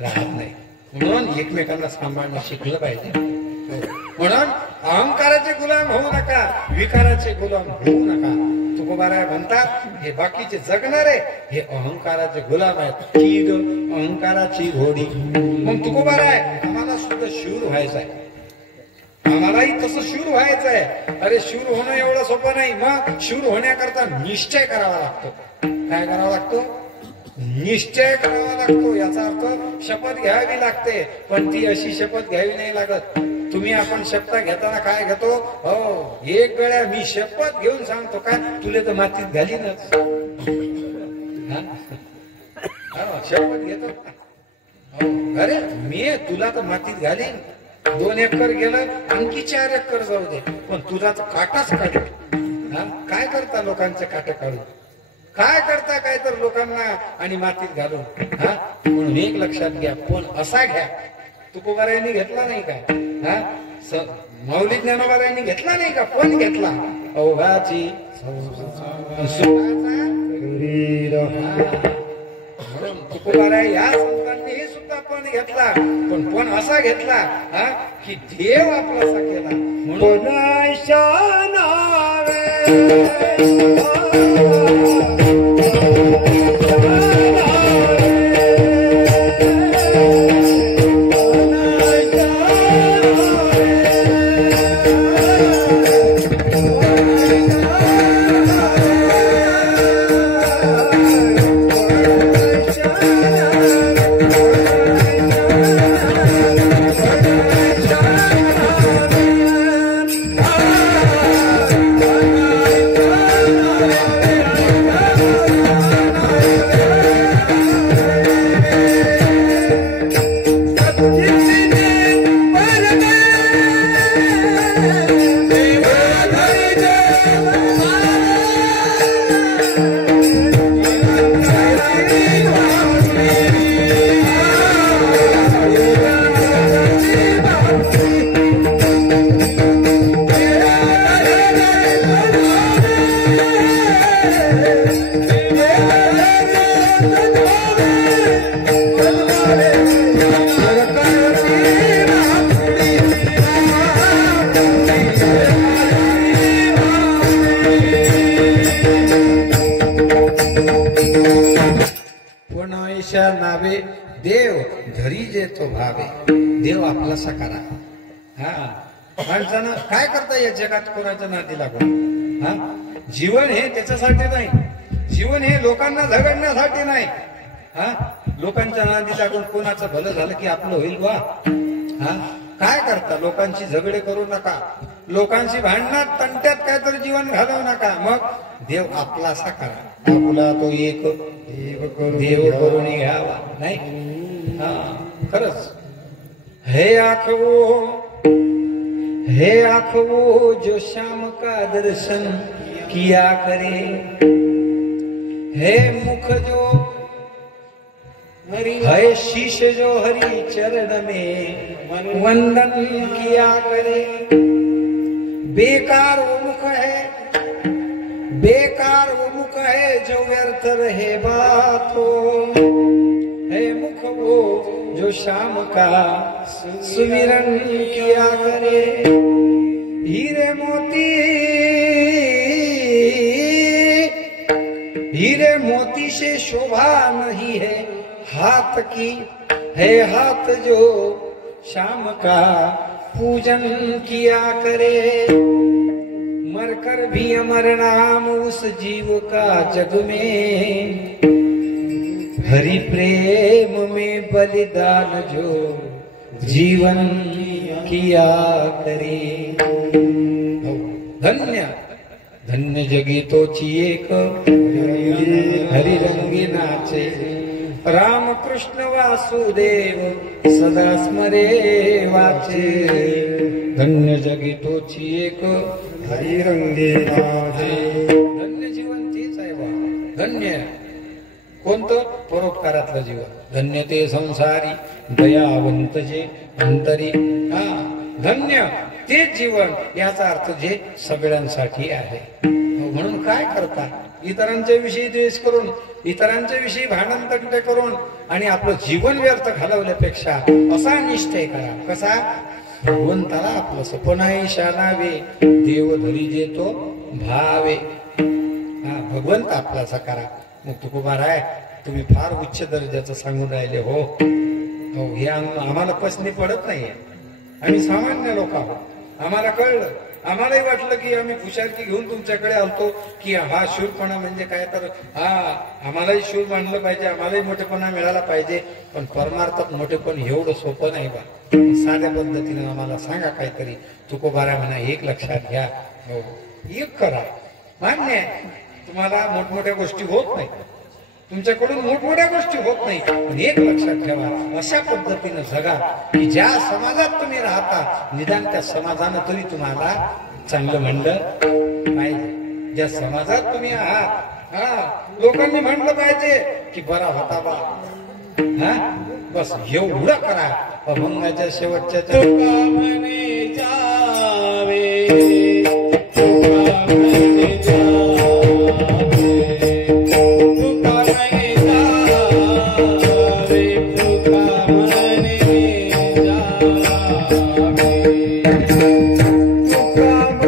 राहत नाही. म्हणून एकमेकांना सांभाळणं शिकलं पाहिजे. म्हणून अहंकाराचे गुलाम होऊ नका, विकाराचे गुलाम होऊ नका. तुकोबाराय म्हणतात, हे बाकीचे जगणारे हे अहंकाराचे गुलाम आहेत. की ग अहंकाराची घोडी. मग तुकोबाराय आम्हाला सुद्धा शूर व्हायचं आहे, आम्हालाही तसं शूर व्हायचं आहे. अरे शूर होणं एवढं सोपं नाही. मग शूर होण्याकरता निश्चय करावा लागतो. काय करावा लागतो? निश्चय करावा लागतो. याचा अर्थ शपथ घ्यावी लागते. पण ती अशी शपथ घ्यावी नाही लागत. तुम्ही आपण शपथ घेताना काय घेतो? हो, एक वेळा मी शपथ घेऊन सांगतो, काय तुले तर मातीत घालीनच. शपथ घेतो, अरे मी तुला तर मातीत घालीन. 2 एकर गेलं, आणखी 4 एकर जाऊ दे, पण तुझा तर काटाच काढू. काय करता लोकांचे काटे काढू? काय करता काय तर लोकांना आणि मातीत घालून. म्हणून एक लक्षात घ्या, पण असा घ्या. तुकोबारायांनी घेतला नाही का? माऊली ज्ञानोबारायांनी घेतला नाही का? पण घेतला. अवघाची म्हणून तुकोबाराय या संतांनी सुद्धा पण घेतला, पण असा घेतला की देव आपलासा केला. म्हणून नावे देव धरी जेतो भावे. देव आपला सकारा. माणसानं काय करता या जगात कोणाच्या नादी लागून? जीवन हे त्याच्यासाठी नाही. जीवन हे लोकांना झगडण्यासाठी नाही. लोकांच्या नादी लागून कोणाचं भलं झालं की आपलं होईल बा. काय करता? लोकांशी झगडे करू नका, लोकांशी भांडणात तंट्यात काहीतरी जीवन घालवू नका. मग देव आपला साकारा. आपला तो एक देव करून घ्यावा. नाही खरंच. हे आँखों जो शाम का दर्शन किया करे, हे मुख जो है शीश जो हरि चरण में वंदन किया करे. बेकार वो मुख है जो व्यर्थ रहे बातों. है मुख वो जो शाम का सुमिरन किया करे. हीरे मोती से शोभा नहीं है हाथ की, है हाथ जो शाम का पूजन किया करे. मरकर भी अमर नाम उस जीव का जग में, हरि प्रेम में बलिदान जो जीवन किया करे. धन्य धन्य जगी तोची एक, हरि रंगी नाचे. राम कृष्ण वासुदेव सदा स्मरे वाचे. धन्य जगी तोची एक, हरि रंगी नाचे. धन्य जीवन तेच आहे बा. धन्य कोणतं? परोपकारातलं जीवन. धन्य ते संसारी दयावंत जे अंतरी. धन्य तेच जीवन, याचा अर्थ जे सगळ्यांसाठी आहे. म्हणून काय करता, इतरांच्या विषयी द्वेष करून, इतरांच्या विषयी भांडण तंटे करून आणि आपलं जीवन व्यर्थ घालवल्यापेक्षा असा निश्चय करा. कसा? भगवंताला आपलं सपनाही शानावे, देव धरी जे तो भावे. भगवंत आपलाचा करा. मग तुकोबाराय, तुम्ही फार उच्च दर्जाचं सांगून राहिले. हो हो, हे आम्हाला पसनी पडत नाहीये. आम्ही सामान्य लोक आहोत. आम्हाला कळलं, आम्हालाही वाटलं की आम्ही हुशारकी घेऊन तुमच्याकडे आलतो की हा शूरपणा म्हणजे काय, तर आम्हालाही शूर मानलं पाहिजे, आम्हालाही मोठेपणा मिळाला पाहिजे. पण परमार्थात मोठेपण एवढं सोपं नाही बा. साध्या पद्धतीने आम्हाला सांगा काहीतरी. तुकोबारा म्हणा, एक लक्षात घ्या. हो, एक करा. मान्य आहे, तुम्हाला मोठमोठ्या गोष्टी होत नाही, तुमच्याकडून मोठमोठ्या गोष्टी होत नाही, पण एक लक्षात ठेवा, अशा पद्धतीनं जगा की ज्या समाजात तुम्ही राहता, निदान त्या समाजानं तरी तुम्हाला चांगलं म्हणलं पाहिजे. ज्या समाजात तुम्ही आहात, लोकांनी म्हणलं पाहिजे की बरा होता बा. बस एवढं करा. अभंगाच्या शेवटच्या तुका म्हणे जावे, तुका म्हणे जावे, तुका म्हणे जावे, तुका म्हणे जावे, तुका म्हणे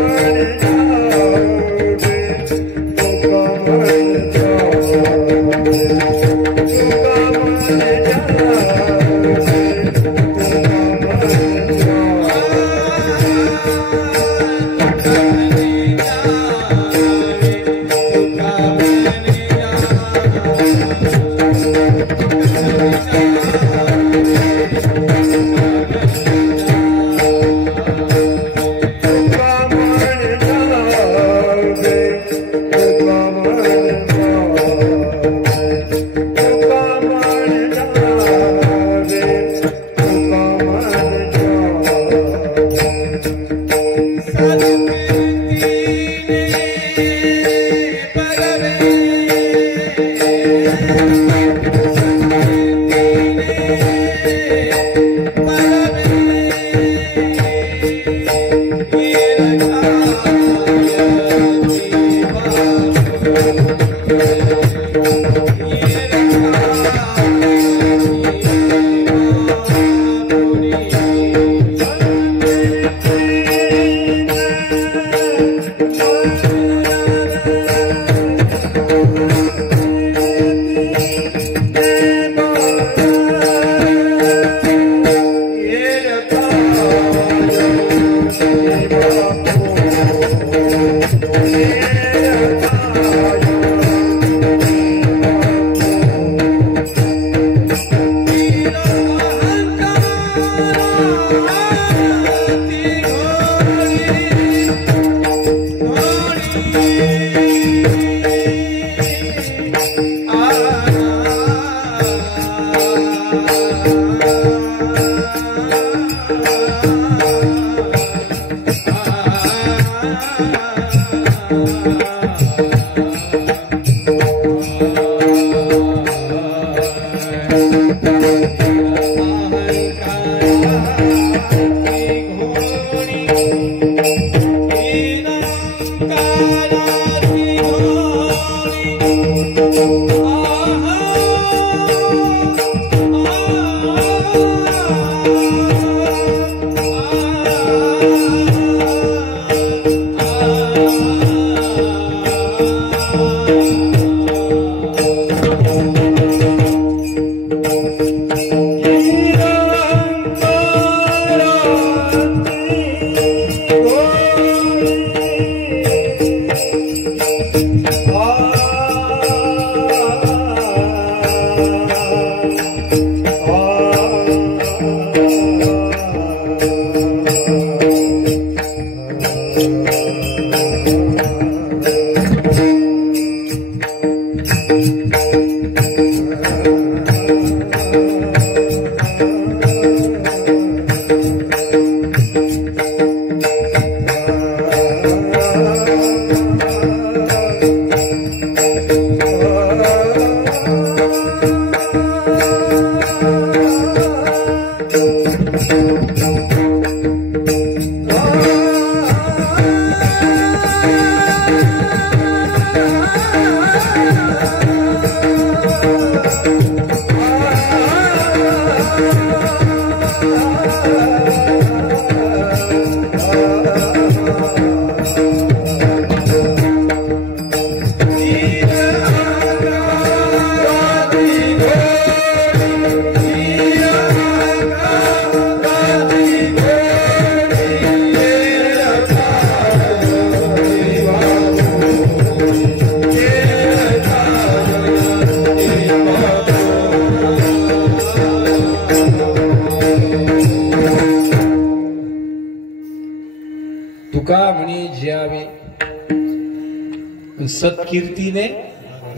सत्कीर्तीने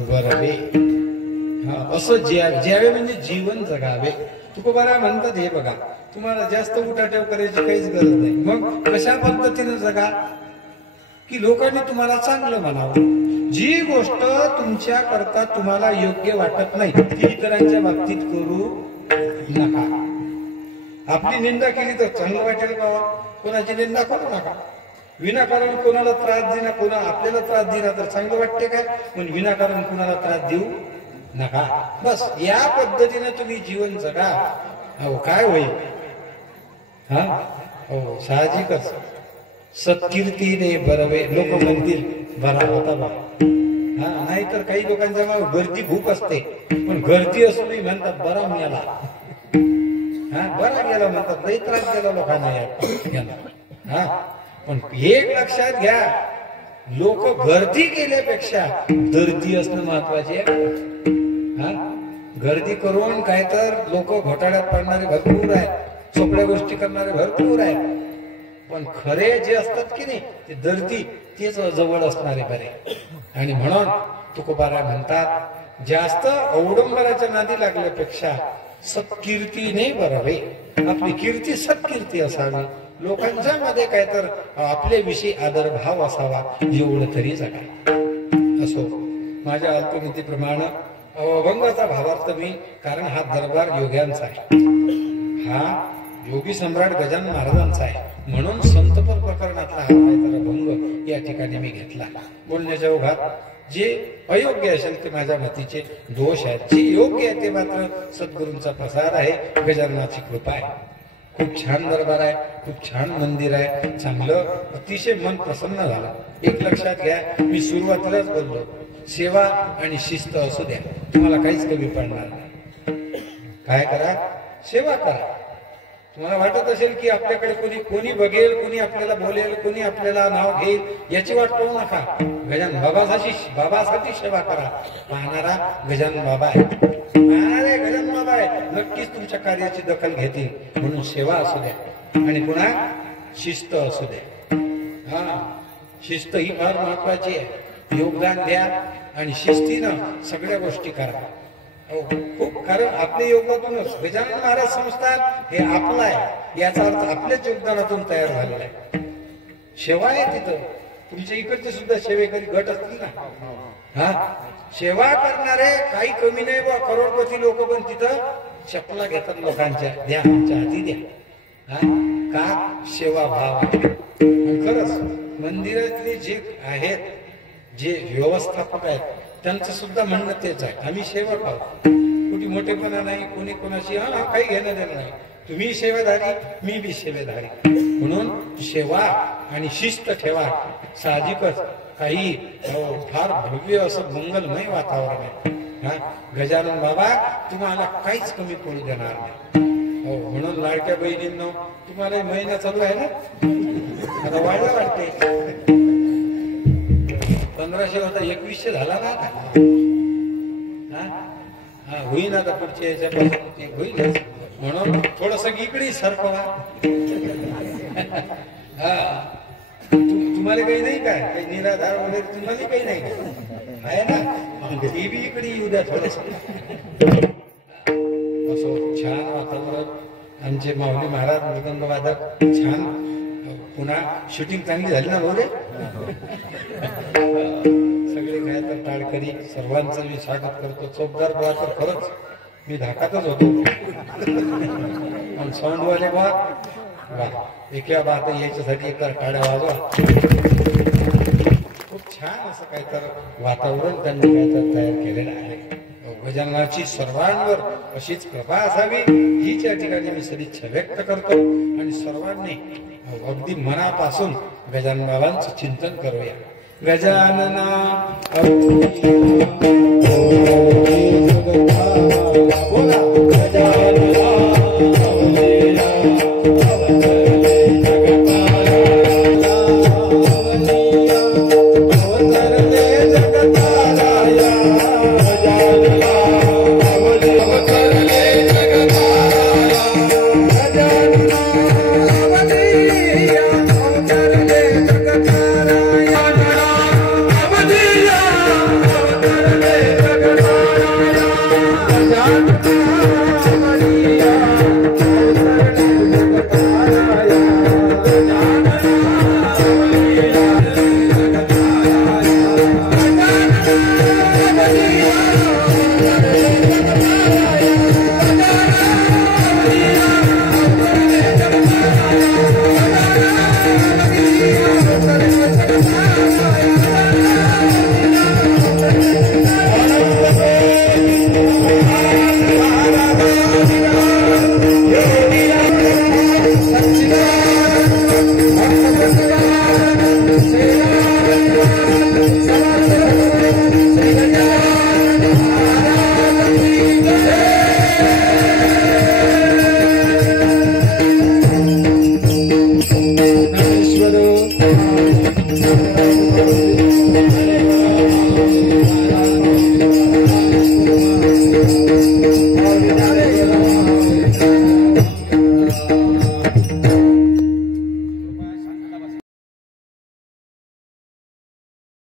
बरवे. असं ज्यावे म्हणजे जीवन जगावे. तुकोबारा म्हणतात हे बघा, तुम्हाला जास्त उठाठेव करायची काहीच गरज नाही. मग कशा पद्धतीने जगा की लोकांनी तुम्हाला चांगलं म्हणावं. जी गोष्ट तुमच्या करता तुम्हाला योग्य वाटत नाही ती इतरांच्या बाबतीत करू नका. आपली निंदा केली तर चांगलं वाटेल का? कोणाची निंदा करू नका. विनाकारण कोणाला त्रास देणार, कोणा आपल्याला त्रास दिला तर चांगलं वाटते काय? पण विनाकारण कोणाला त्रास देऊ नका. बस या पद्धतीने तुम्ही जीवन जगा. हो काय होईल? हो साहजिकच सत्कीर्तीने बरवे. लोक म्हणतील बरा होता बा. नाहीतर काही लोकांच्या मागे गर्दी भूक असते, पण गर्दी असूनही म्हणतात बरा मिळाला. बरा गेला म्हणतात, लई त्रास गेला लोकांना याला. पण एक लक्षात घ्या, लोक गर्दी केल्यापेक्षा दर्दी असणं महत्वाचे. गर्दी करून काय तर लोक घोटाळ्यात पडणारे भरपूर आहेत, सोप्या गोष्टी करणारे भरपूर आहेत. पण खरे जे असतात की नाही ते दर्दी, तेच जवळ असणारे बरे. आणि म्हणून तुकोबारा म्हणतात, जास्त अवडंबराच्या नादी लागल्यापेक्षा सत्कीर्तीने बरावे. आपली कीर्ती सत्कीर्ती असावी. लोकांच्या मध्ये काय तर आपल्याविषयी आदरभाव असावा, एवढं तरी जगा. असो माझ्या अल्पनीतीप्रमाणे अभंगाचा भावार्थ मी, कारण हा दरबार योग्यांचा आहे, हा योगी सम्राट गजानन महाराजांचा आहे. म्हणून संतपर प्रकरणातला हा काहीतरी अभंग या ठिकाणी मी घेतला. बोलण्याच्या ओघात जे अयोग्य असेल ते माझ्या मतीचे दोष आहेत, जे योग्य आहे ते मात्र सद्गुरूंचा प्रसार आहे, गजाननाची कृपा आहे. खूप छान दरबार आहे, खूप छान मंदिर आहे, चांगलं अतिशय मन प्रसन्न झालं. एक लक्षात घ्या, मी सुरुवातीलाच बोललो, सेवा आणि शिस्त असू द्या, तुम्हाला काहीच कमी पडणार नाही. काय करा? सेवा करा. तुम्हाला वाटत असेल की आपल्याकडे कोणी बघेल, कोणी आपल्याला बोलेल, कोणी आपल्याला नाव घेईल, याची वाट पाहू नका. गजानन बाबासाठी सेवा करा. पाहणारा गजानन बाबा आहे, पाहणारे गजानन बाबा आहे, नक्कीच तुमच्या कार्याची दखल घेतील. म्हणून सेवा असू द्या आणि पुन्हा शिस्त असू द्या. शिस्त ही फार महत्वाची आहे. योगदान द्या आणि शिस्तीनं सगळ्या गोष्टी करा. खूप, कारण आपल्या योगदानातूनच गजानन महाराज संस्थान हे आपलं आहे, याचा अर्थ आपल्याच योगदानातून तयार झालेला आहे. सेवा आहे तिथं. तुमच्या इकडचे सुद्धा सेवेकरी गट असतील ना, सेवा करणारे काही कमी नाही बा, करोडपती लोक पण तिथं चपला घेतात लोकांच्या, द्या आमच्या हाती द्या. का? सेवा भाव. खरंच मंदिरातले जे आहेत, जे व्यवस्थापक आहेत, त्यांचं सुद्धा म्हणणं तेच आहे, आम्ही सेवक आहोत. कुठे मोठेपणा नाही, कोणी कोणाशी काही घेणं देणं नाही. तुम्ही सेवेदारी, मी बी सेवेदारी. म्हणून सेवा आणि शिस्त ठेवा. साहजिकच काही फार भव्य असं मंगलमय वातावरण आहे. गजानन बाबा तुम्हाला काहीच कमी पडू देणार नाही. म्हणून लाडक्या बहिणींनो, तुम्हाला महिना चालू आहे ना, आता वाढला वाटते. 1500 होता 2100 झाला ना आता. होईन आता पुढच्या याच्यापासून होईल. म्हणून थोडस इकडे सरकवा. तुम्हाला काही नाही काय, काही निराधार वगैरे तुम्हाला काही नाही आहे ना, ती बी इकडे येऊ द्या थोडस. असं छान वातावरण. आमचे माऊली महाराज मृदंग वादक छान. पुन्हा शूटिंग चांगली झाली ना भाऊ रे. सगळे काय तर टाळकरी सर्वांचं मी स्वागत करतो. चौकदार बुवा तर खरंच मी धाकातच होतो. आणि साऊंडवाले बुवा एका बात याच्यासाठी एकदा टाळ्या वाजवा. खूप छान असं काय तर वातावरण त्यांनी काय तर तयार केलेलं आहे. गजाननाची सर्वांवर अशीच कृपा असावी हीच या ठिकाणी मी सदिच्छा व्यक्त करतो. आणि सर्वांनी अगदी मनापासून गजानन बाबांचं चिंतन करूया. गजानना